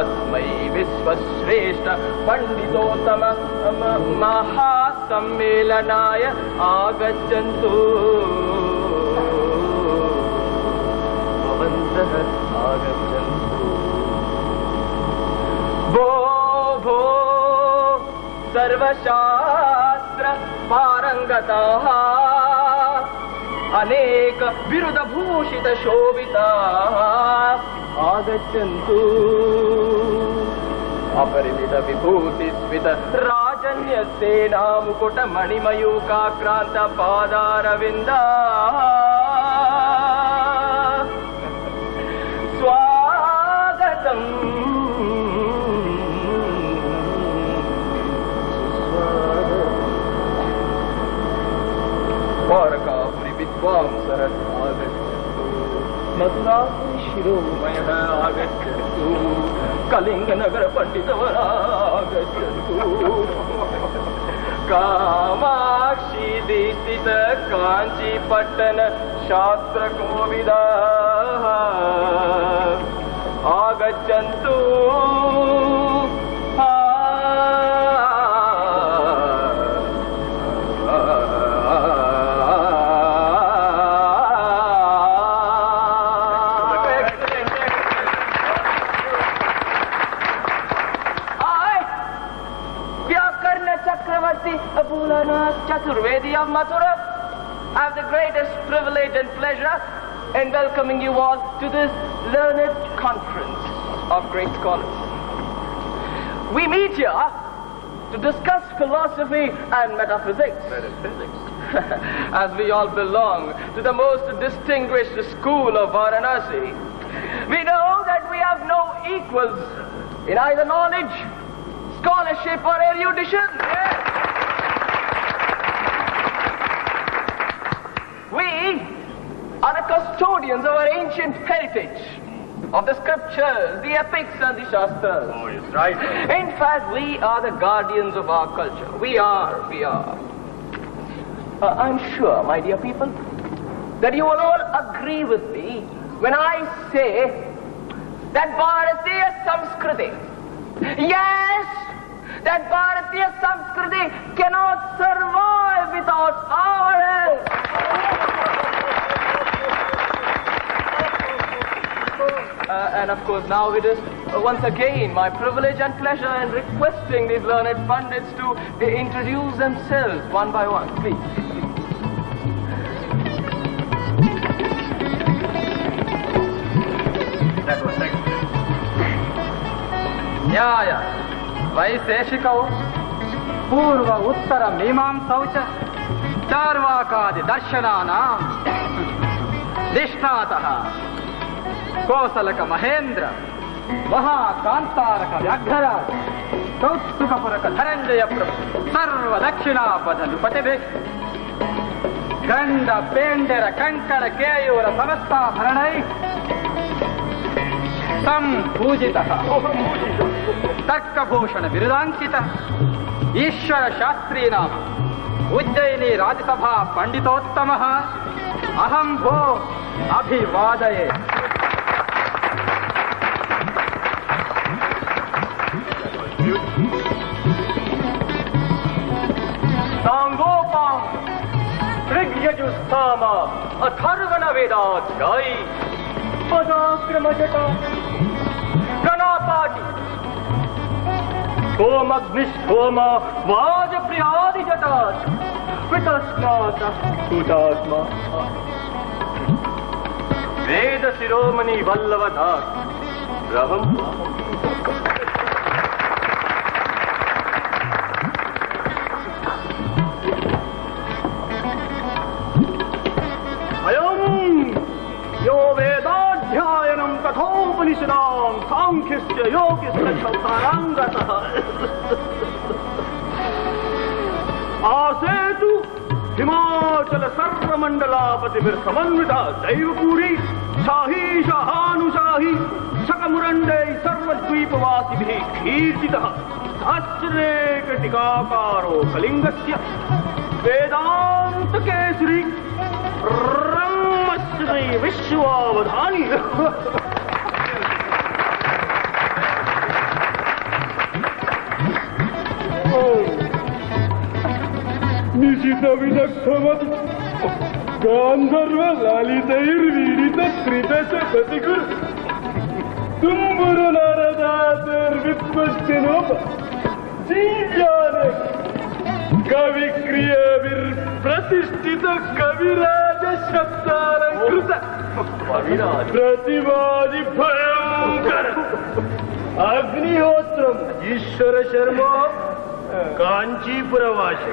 अस्मै विश्वश्रेष्ठ पंडितोत्तम महासम्मेलनाय आगच्छन्तु सह आगच्छन्तु भो भो सर्वशास्त्र पारंगताः अनेक विरुद्ध भूषित शोभिताः आगच्छन्तु अपरिमित विभूति स्मित राजन्य सेना मुकुट मणिमयूखाक्रांत पादारविंदा स्वागतम् द्वारकापुरी विद्वांसः आगच्छन्तु मथुरापुरी शिरोमयः आगच्छन्तु कलिंग नगर पंडितवर आगच्छन्तु कामाक्षी दीक्षित कांची पट्टन शास्त्र कोविदाः आगच्छन्तु Chaturvedi of Mathura. I have the greatest privilege and pleasure in welcoming you all to this learned conference of great scholars. We meet here to discuss philosophy and metaphysics. As we all belong to the most distinguished school of Varanasi, we know that we have no equals in either knowledge, scholarship or erudition. We are the custodians of our ancient heritage, of the scriptures, the epics and the shastras. Oh, yes, right. In fact, we are the guardians of our culture. We are. I'm sure, my dear people, that you will all agree with me when I say that Bharatiya Samskriti, yes, that Bharatiya Samskriti cannot survive without our help. And of course, now it is once again my privilege and pleasure in requesting these learned pundits to introduce themselves one by one, please. That was excellent. न्याय वैशेषिकौ पूर्व उत्तर मीमांसौ च चार्वाकादि दर्शनानां निष्णातः कौसलक महेंद्र महाकांतारक व्याघ्रराज कौस्तुकपुरक धनंजय प्रभु सर्व दक्षिणापद नृपतिभि गंड पेंडर कंकड़ केयूर समस्ताभरणै संपूजितः तर्कभूषण बिरुदांकितः ईश्वर शास्त्रीणाम उज्जयिनी राज्यसभा पंडितोत्तमः अहं भो अभिवादये। सांगोपांग ऋग्यजुस्साम अथर्वण वेदाध्यायी पदाक्रम जटा गणापाटी सोमग्निष्ठोम वाजप्रियादि जटात् वितस्नात हुतात्मा वेद शिरोमणि वल्लभदास रहम कथोपनिषदां सांख्यस्य योगस्य पारांगतः आसेतु हिमाचल सर्वमंडलापतिभिर्समन्विता दैवपूरी शाही शाहानुशाही शकमुरण्डै सर्वद्वीपवासिभिः कीर्तितः शास्त्रेक टीकाकारो कलिंगस्य वेदान्तकेसरी ब्रह्मश्री विश्वावधानी निशित विदग्धमत गांधर्व ललितैर्वीडित त्रिदश प्रतिगुर तुम्बुरु नारदातर विद्वस्तनोप जीव्याने कवि क्रियाविर प्रतिष्ठित कविराज शब्दालंकृत प्रतिवादी भयंकर अग्निहोत्रम ईश्वर Sharma कांचीपुरवासी.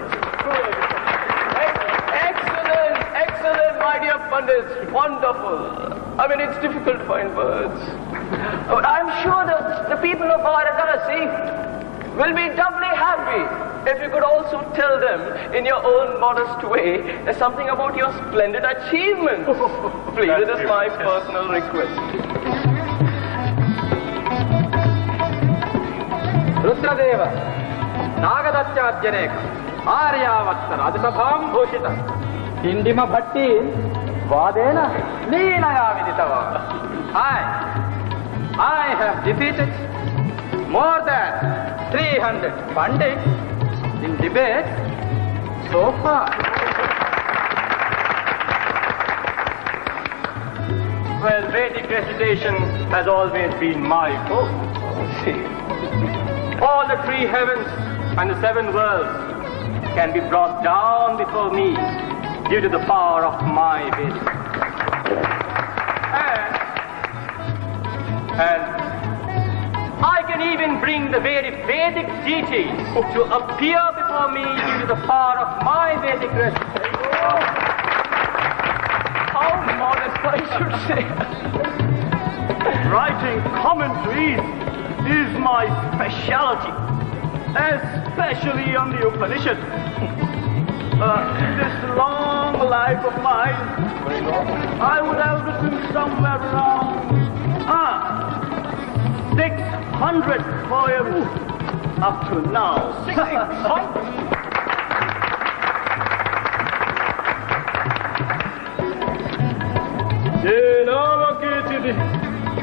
Excellent, my dear Pandits, wonderful. I mean, it's difficult to find words. But I'm sure that the people of Varanasi will be doubly happy if you could also tell them in your own modest way something about your splendid achievements. Please, it is my personal request. Rudradeva, Nagadatyajaneka, Aryavatta Rajasabham Bhushita, Indima Bhatti, Vadena, Neenaya Viditava. I have defeated more than 300 Pandits in debate so far. Well, Vedic recitation has always been my forte. All the three heavens and the seven worlds can be brought down before me due to the power of my Vedic. And I can even bring the very Vedic deities to appear before me due to the power of my Vedic recitation. How modest, I should say. Writing commentaries is my specialty, especially on the Upanishad. This long life of mine, I would have written somewhere around 600 poems up to now. 600?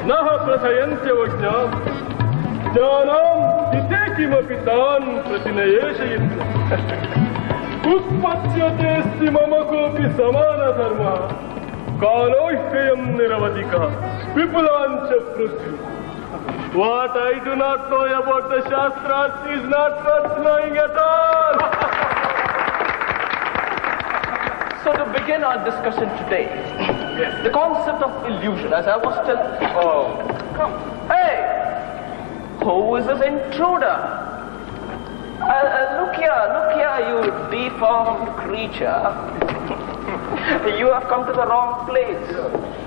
Naha prathayantya vajnam jnanam ditekimapi tan pratinayeshayitna utpatyate esti mama kopi samana dharma kalohyayam niravadika vipulancha prithvi. What I do not know about the Shastras is not worth knowing at all. So to begin our discussion today, the concept of illusion, as I was telling. Oh, come. Hey, who is this intruder? Look here, you deformed creature. You have come to the wrong place.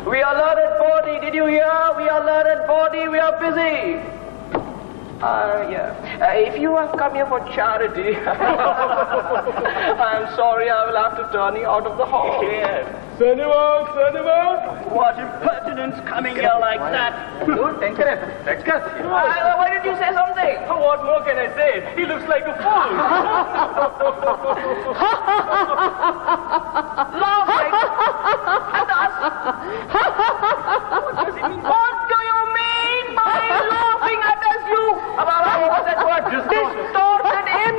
We are learned body, did you hear? We are learned body, we are busy. If you have come here for charity, I'm sorry, I will have to turn you out of the hall. Yes. Anyone? What impertinence coming here like that? Good, encourage. Why did you say something? What more can I say? He looks like a fool. Laughing at us? What do you mean by laughing at us, you? What's that word? Distorted in?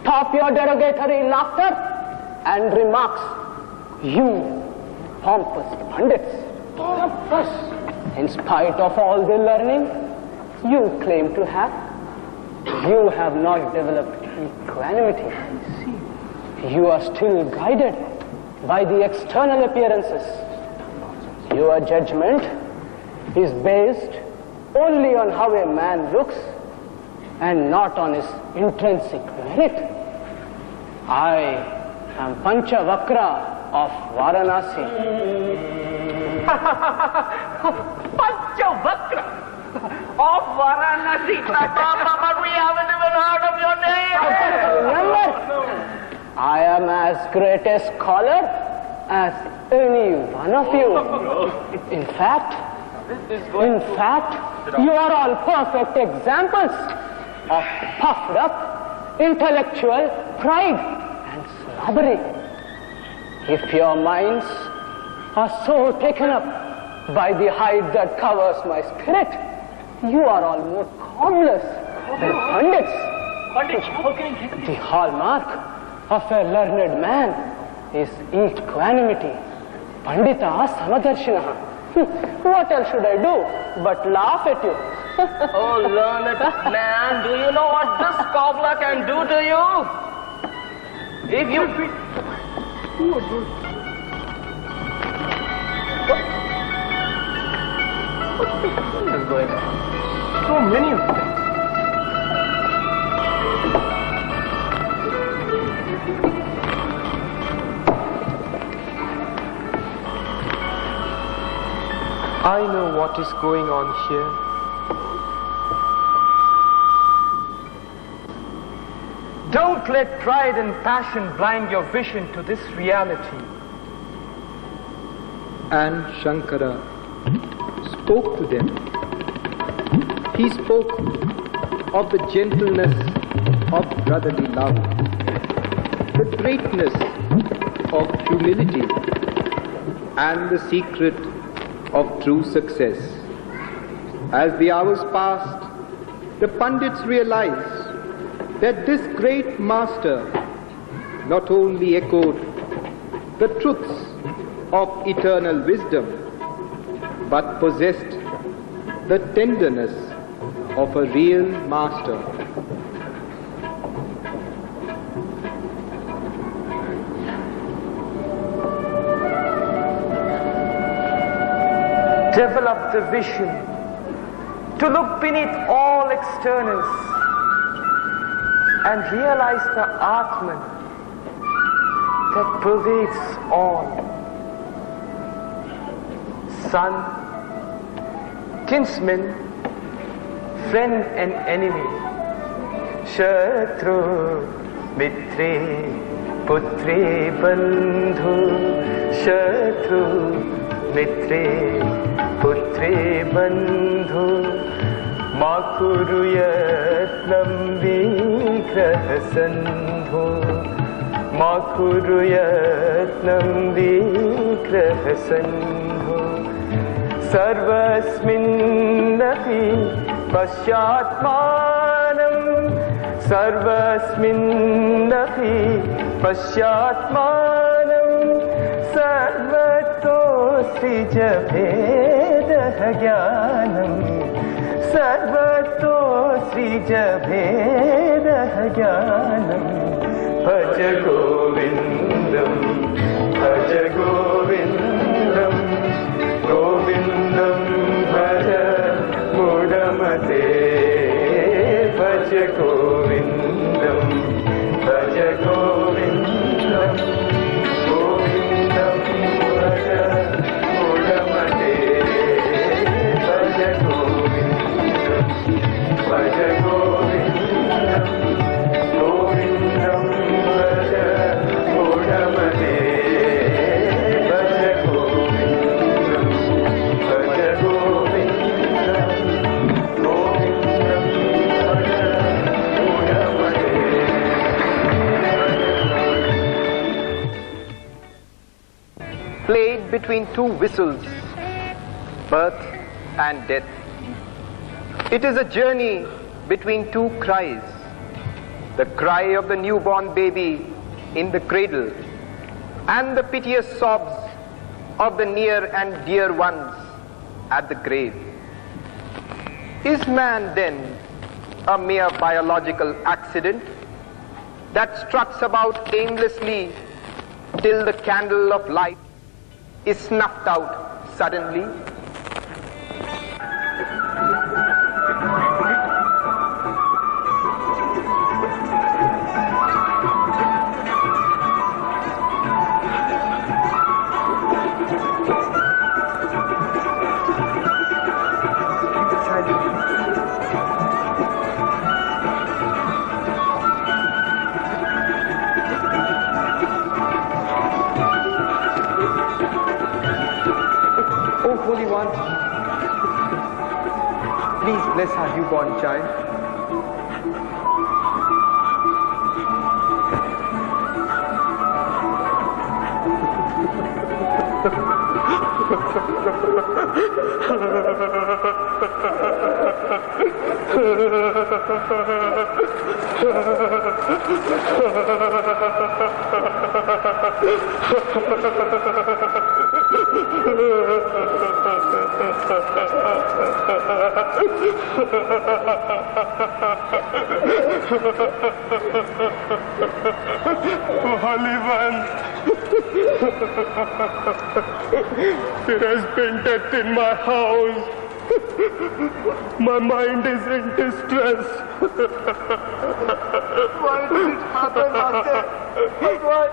Stop your derogatory laughter and remarks. You pompous Pandits. Pompous? In spite of all the learning you claim to have, you have not developed equanimity. You are still guided by the external appearances. Your judgment is based only on how a man looks and not on his intrinsic merit. I am Panchavakra of Varanasi. Panchavakra of Varanasi. But we haven't even heard of your name. Remember, I am as great a scholar as any one of you. In fact, you are all perfect examples of puffed up intellectual pride and snobbery. If your minds are so taken up by the hide that covers my spirit, you are all more harmless than Pandits. The hallmark of a learned man is equanimity. Pandita Samadarshinaha. What else should I do but laugh at you? Oh, learned man, do you know what this cobbler can do to you? If you... What is going on? So many of them. I know what is going on here. Don't let pride and passion blind your vision to this reality. And Shankara spoke to them. He spoke of the gentleness of brotherly love, the greatness of humility, and the secret of true success. As the hours passed, the Pandits realized that this great master not only echoed the truths of eternal wisdom, but possessed the tenderness of a real master. Develop the vision to look beneath all externals and realize the Atman that pervades all. Son, kinsman, friend and enemy, Shatru, Mitre, Putre, Bandhu, Shatru, Mitre, Putre, Bandhu, Makuru Yatnam Vigraha Sandhu, Makuru Yatnam Vigraha Sandhu, Sarvasminnapi Pasyatmanam, Sarvasminnapi Pasyatmanam, Sarvato Srija Bhedah Jnanam, Sarvato Srija Bhedah Jnanam, Bhaja Govindam, Bhaja Govindam, Govindam Bhaja Mudamate, Bhaja Govindam, Bhaja Govindam, Govindam Bhaja Mudamate, Bhaja Govindam, Bhaja Govindam, Govindam Bhaja Mudamate, Bhaja Govindam, Bhaja Govindam, Govindam Bhaja Mudamate. Played between two whistles, birth and death. It is a journey between two cries, the cry of the newborn baby in the cradle and the piteous sobs of the near and dear ones at the grave. Is man then a mere biological accident that struts about aimlessly till the candle of life is snuffed out suddenly? Oh, Holy One, please bless our newborn child. Holy One, there has been death in my house. My mind is in distress. Why did it happen, Master? Why?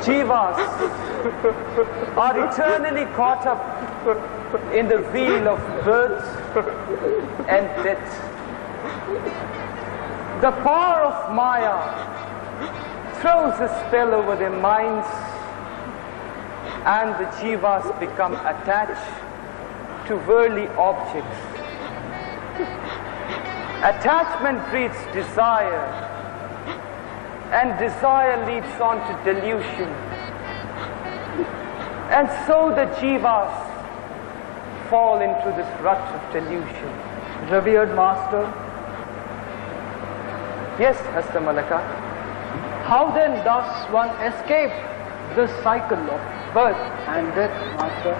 Jivas are eternally caught up in the wheel of birth and death. The power of Maya throws a spell over their minds, and the Jivas become attached to worldly objects. Attachment breeds desire, and desire leads on to delusion. And so the Jivas fall into this rut of delusion. Revered Master, Yes, Hastamalaka. how then does one escape this cycle of birth and death, Master?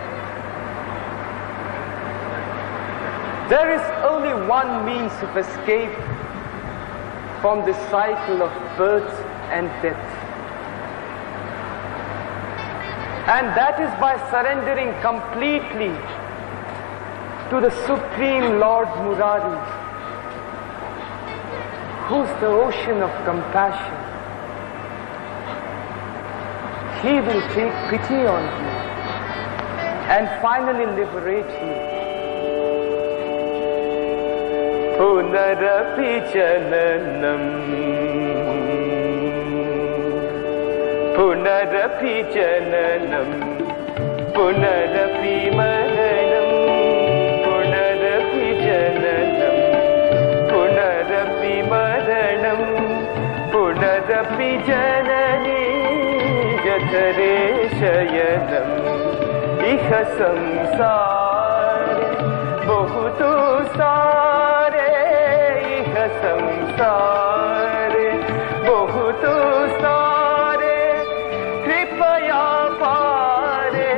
There is only one means of escape from this cycle of birth and death. And that is by surrendering completely to the Supreme Lord Murari, who's the ocean of compassion. He will take pity on you and finally liberate you. Punarapi jananam, punarapi jananam, punarapi maranam, punarapi jananam, punarapi maranam, punarapi janani jathare shayanam, iha samsar bahutu sare, iha samsar bahutu sare, kripaya pare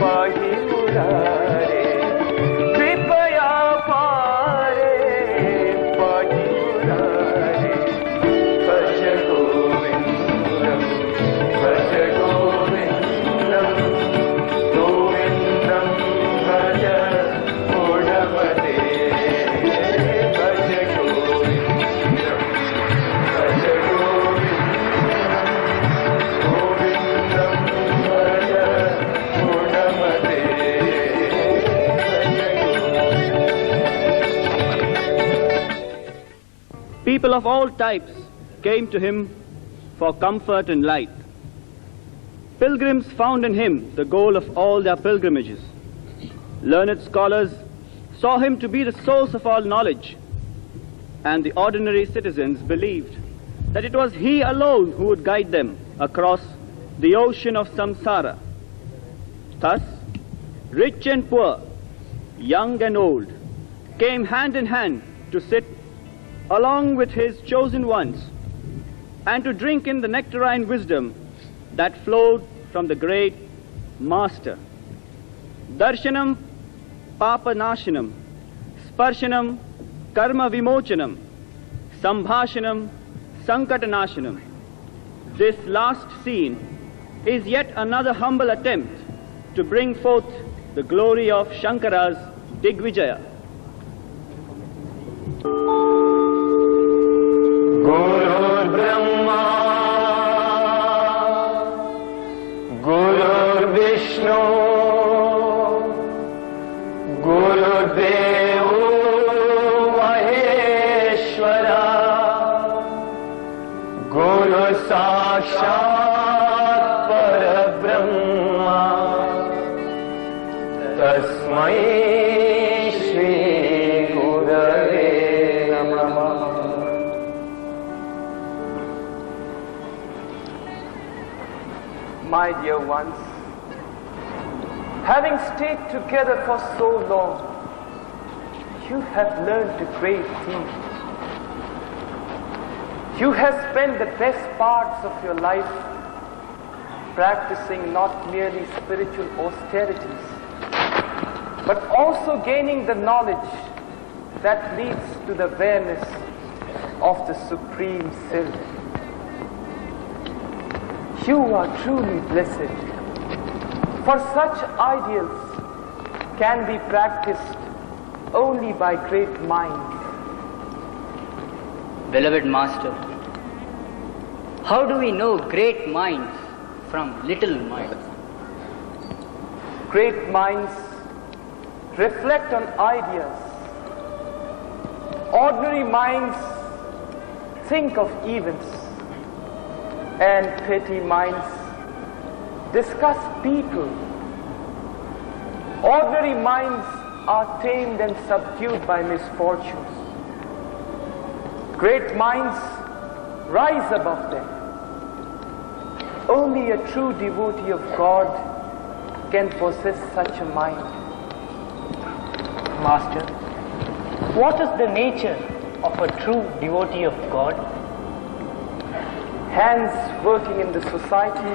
pahi murare, kripaya pare pahi murare. Bhaja Govindam, Bhaja Govindam, Govindam Bhaja Mudamade. Bhaja Govindam, Bhaja Govindam, Govindam Bhaja Mudamade. People of all types came to him for comfort and light. Pilgrims found in him the goal of all their pilgrimages. Learned scholars saw him to be the source of all knowledge, and the ordinary citizens believed that it was he alone who would guide them across the ocean of samsara. Thus, rich and poor, young and old, came hand in hand to sit along with his chosen ones and to drink in the nectarine wisdom that flowed from the great Master. Darshanam papanashanam, sparshanam karma vimochanam, sambhashanam sankatanashanam. This last scene is yet another humble attempt to bring forth the glory of Shankara's Digvijaya. Guru Brahma, Guru Vishnu, Guru Devo Maheshwara, Guru Sakshat Parabrahma, Tasmai Shri Gurave Namah. My dear ones, having stayed together for so long, you have learned a great thing. You have spent the best parts of your life practicing not merely spiritual austerities, but also gaining the knowledge that leads to the awareness of the Supreme Self. You are truly blessed, for such ideals can be practiced only by great minds. Beloved Master, how do we know great minds from little minds? Great minds reflect on ideas. Ordinary minds think of events, and petty minds discuss people. Ordinary minds are tamed and subdued by misfortunes. Great minds rise above them. Only a true devotee of God can possess such a mind. Master, what is the nature of a true devotee of God? Hands working in the society,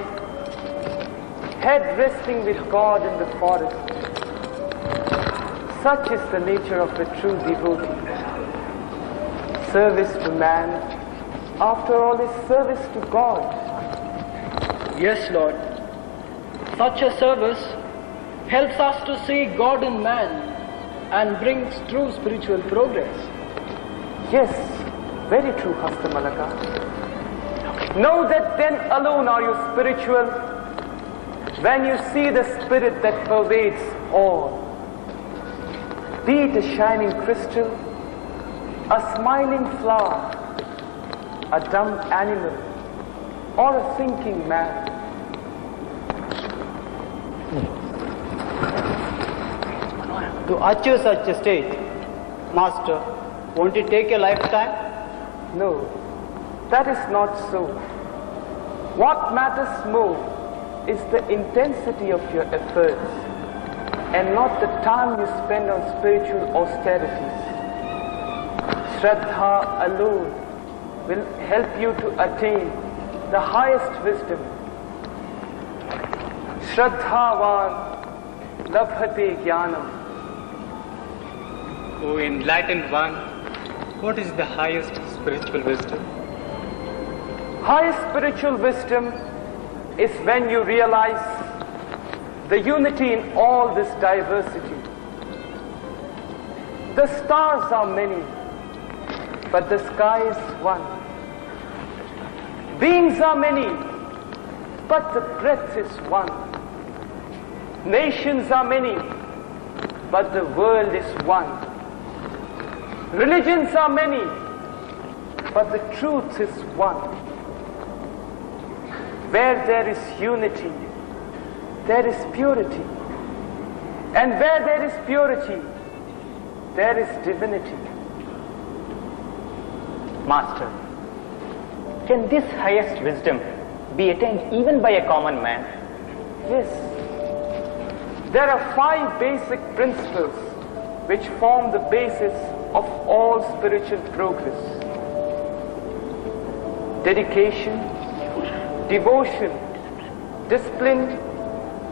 head resting with God in the forest. Such is the nature of a true devotee. Service to man, after all, is service to God. Yes, Lord. Such a service helps us to see God in man and brings true spiritual progress. Yes, very true, Hastamalaka. Know that then alone are you spiritual, when you see the spirit that pervades all. Be it a shining crystal, a smiling flower, a dumb animal, or a thinking man. To achieve such a state, Master, won't it take a lifetime? No, that is not so. What matters more is the intensity of your efforts and not the time you spend on spiritual austerities. Shraddha alone will help you to attain the highest wisdom. Shraddhavan labhate jnanam. O enlightened one, what is the highest spiritual wisdom? Highest spiritual wisdom is when you realize the unity in all this diversity. The stars are many, but the sky is one. Beings are many, but the breath is one. Nations are many, but the world is one. Religions are many, but the truth is one. Where there is unity, there is purity. And where there is purity, there is divinity. Master, can this highest wisdom be attained even by a common man? Yes. There are 5 basic principles which form the basis of all spiritual progress. Dedication, devotion, discipline,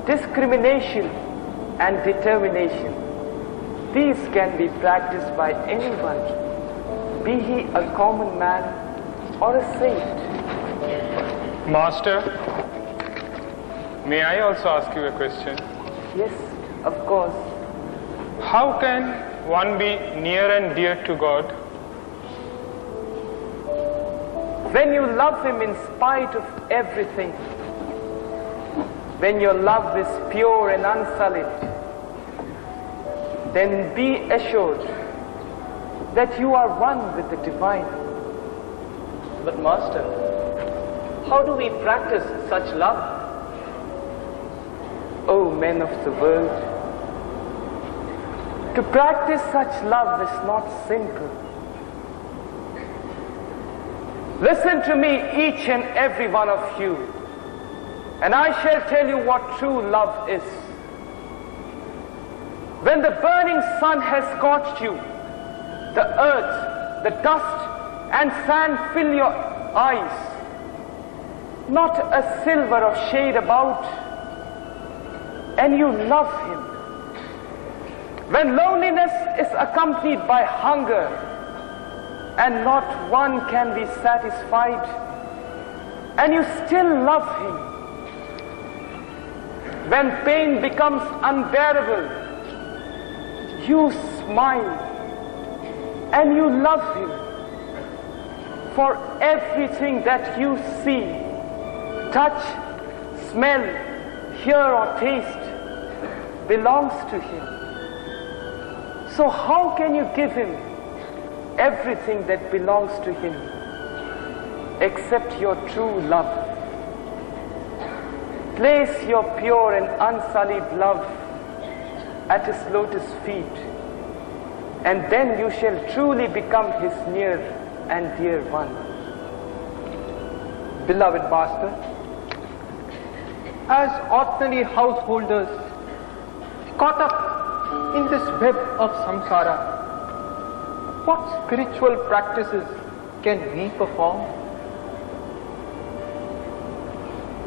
discrimination, and determination. These can be practiced by anyone, be he a common man or a saint. Master, may I also ask you a question? Yes, of course. How can one be near and dear to God? When you love Him in spite of everything, when your love is pure and unsullied, then be assured that you are one with the Divine. But Master, how do we practice such love? O men of the world, to practice such love is not simple. Listen to me, each and every one of you, and I shall tell you what true love is. When the burning sun has scorched you, the earth, the dust and sand fill your eyes, not a silver of shade about, and you love him. When loneliness is accompanied by hunger, and not one can be satisfied, and you still love him. When pain becomes unbearable, you smile and you love him. For everything that you see, touch, smell, hear or taste belongs to him. So how can you give him everything that belongs to him except your true love? Place your pure and unsullied love at his lotus feet, and then you shall truly become his near and dear one. Beloved Master, as ordinary householders caught up in this web of samsara, what spiritual practices can we perform?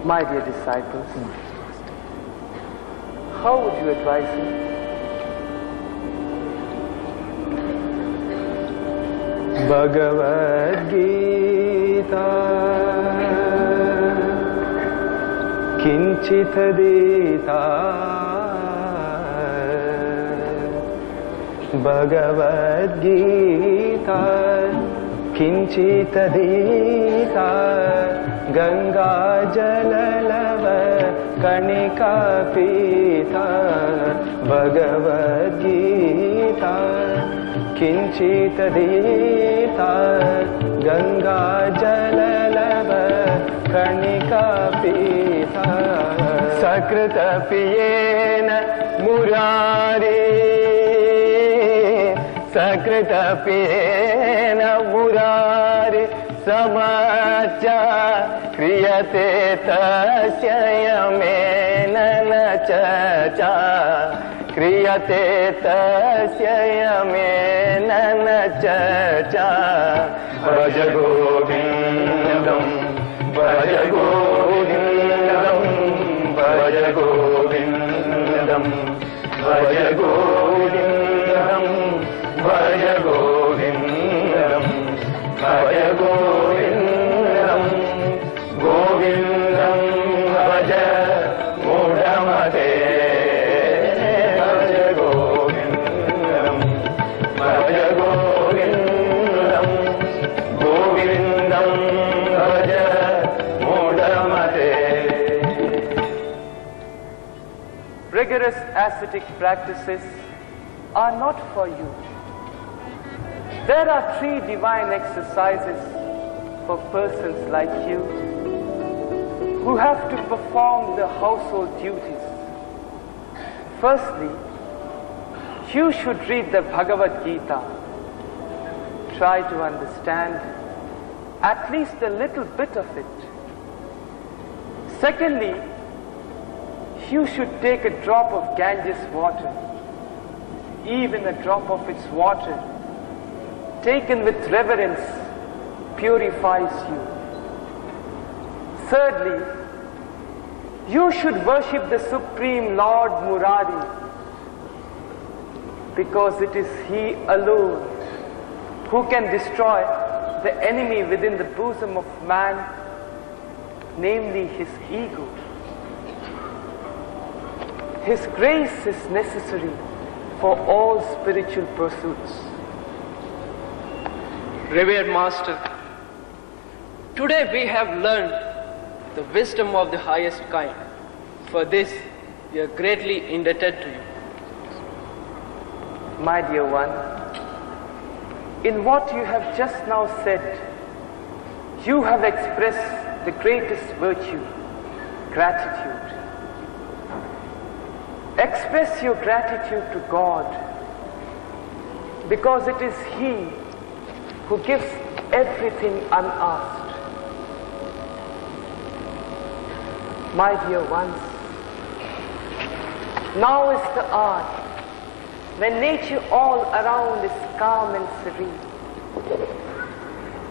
My dear disciples, how would you advise me? Bhagavad Gita Kinchitadita Bhagavad Gita Kinchitadita Ganga Jalalava Kanika Pita Bhagavad Gita Kinchitadita Ganga Jalalava Kanika Pita Sakrita Piyena Murari Sakrita Piyena Murari Samacha Kriyate Tasya Yamena Nachacha Kriyate Tasya Yamena Nachacha Bhaja Govindam Bhaja Govindam Bhaja Govindam Bhaja Govindam Bhaja Govindam Bhaja Govindam Govindam Bhaja Mudamate Bhaja Govindam Bhaja Govindam Govindam Bhaja Mudamate. Rigorous ascetic practices are not for you. There are 3 divine exercises for persons like you who have to perform the household duties. Firstly, you should read the Bhagavad Gita. Try to understand at least a little bit of it. Secondly, you should take a drop of Ganges water. Even a drop of its water, taken with reverence, purifies you. Thirdly, you should worship the Supreme Lord Murari, because it is He alone who can destroy the enemy within the bosom of man, namely his ego. His grace is necessary for all spiritual pursuits. Revered Master, today we have learned the wisdom of the highest kind. For this, we are greatly indebted to you. My dear one, in what you have just now said, you have expressed the greatest virtue, gratitude. Express your gratitude to God, because it is He who gives everything unasked. My dear ones, now is the hour when nature all around is calm and serene.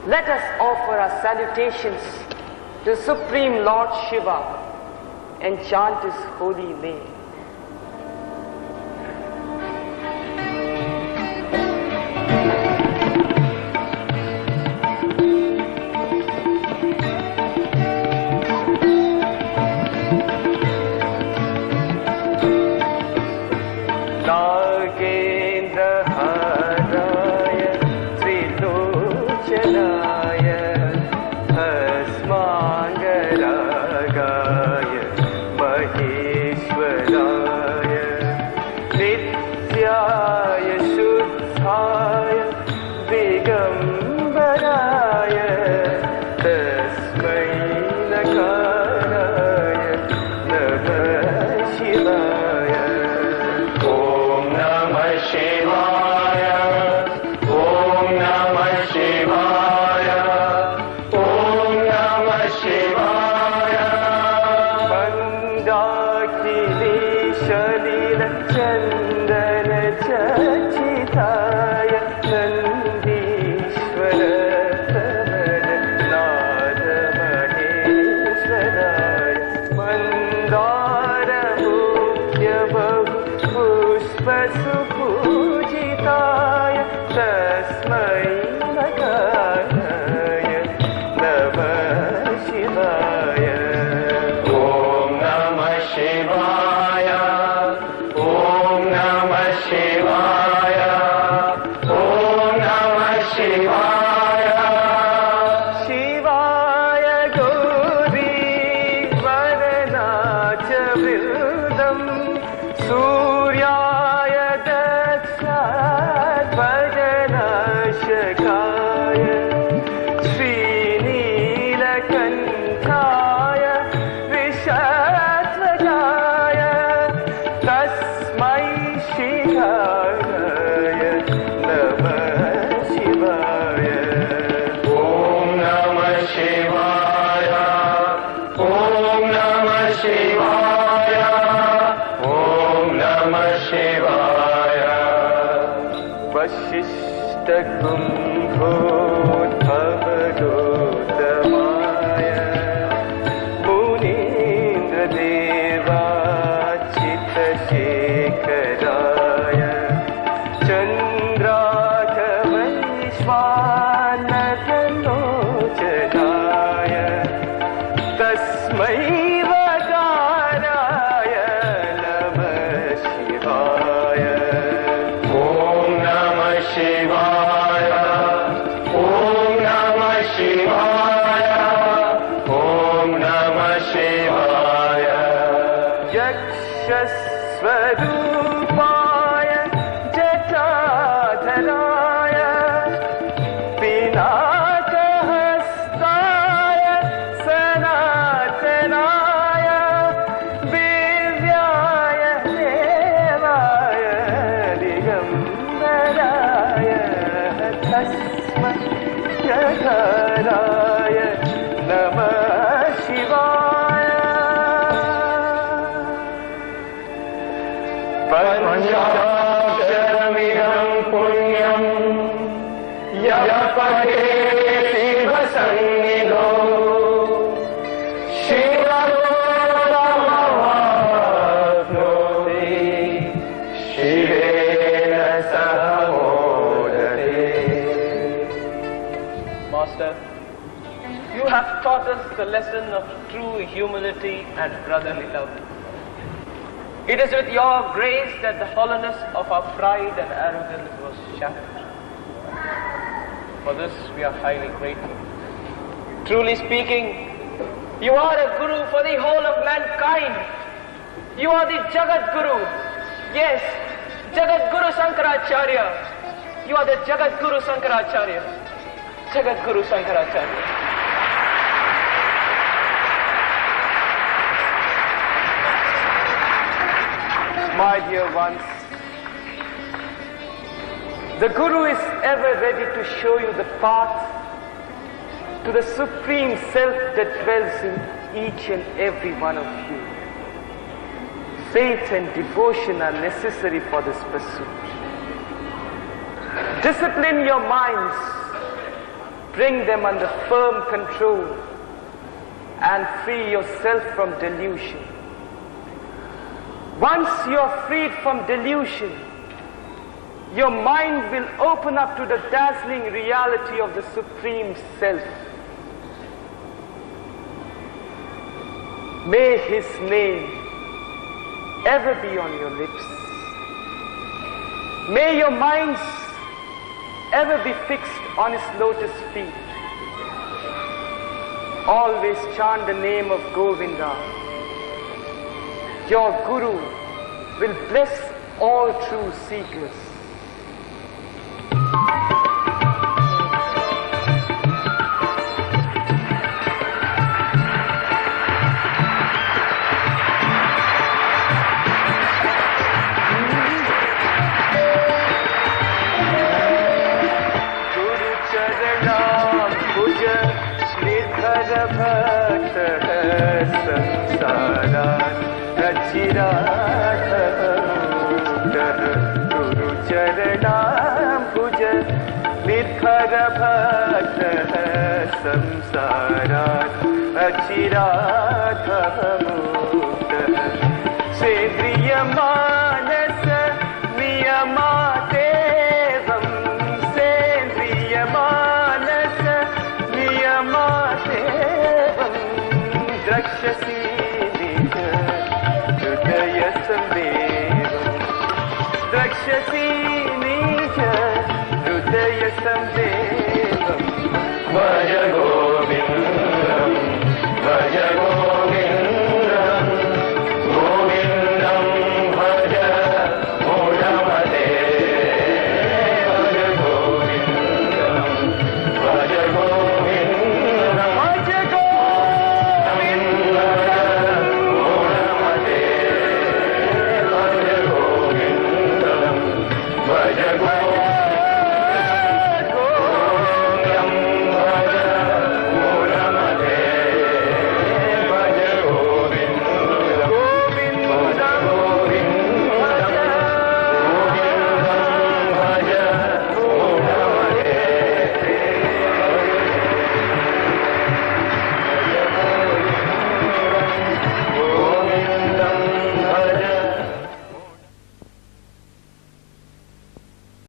let us offer our salutations to Supreme Lord Shiva and chant his holy name. You have taught us the lesson of true humility and brotherly love. It is with your grace that the hollowness of our pride and arrogance was shattered. For this we are highly grateful. Truly speaking, you are a guru for the whole of mankind. You are the Jagat Guru. Yes, Jagat Guru Sankaracharya. You are the Jagat Guru Sankaracharya. Jagat Guru Sankaracharya. My dear ones, the Guru is ever ready to show you the path to the Supreme Self that dwells in each and every one of you. Faith and devotion are necessary for this pursuit. Discipline your minds bring them under firm control, and free yourself from delusion. Once you're freed from delusion, your mind will open up to the dazzling reality of the Supreme Self. May His name ever be on your lips. May your minds ever be fixed on His lotus feet. Always chant the name of Govinda. Your Guru will bless all true seekers.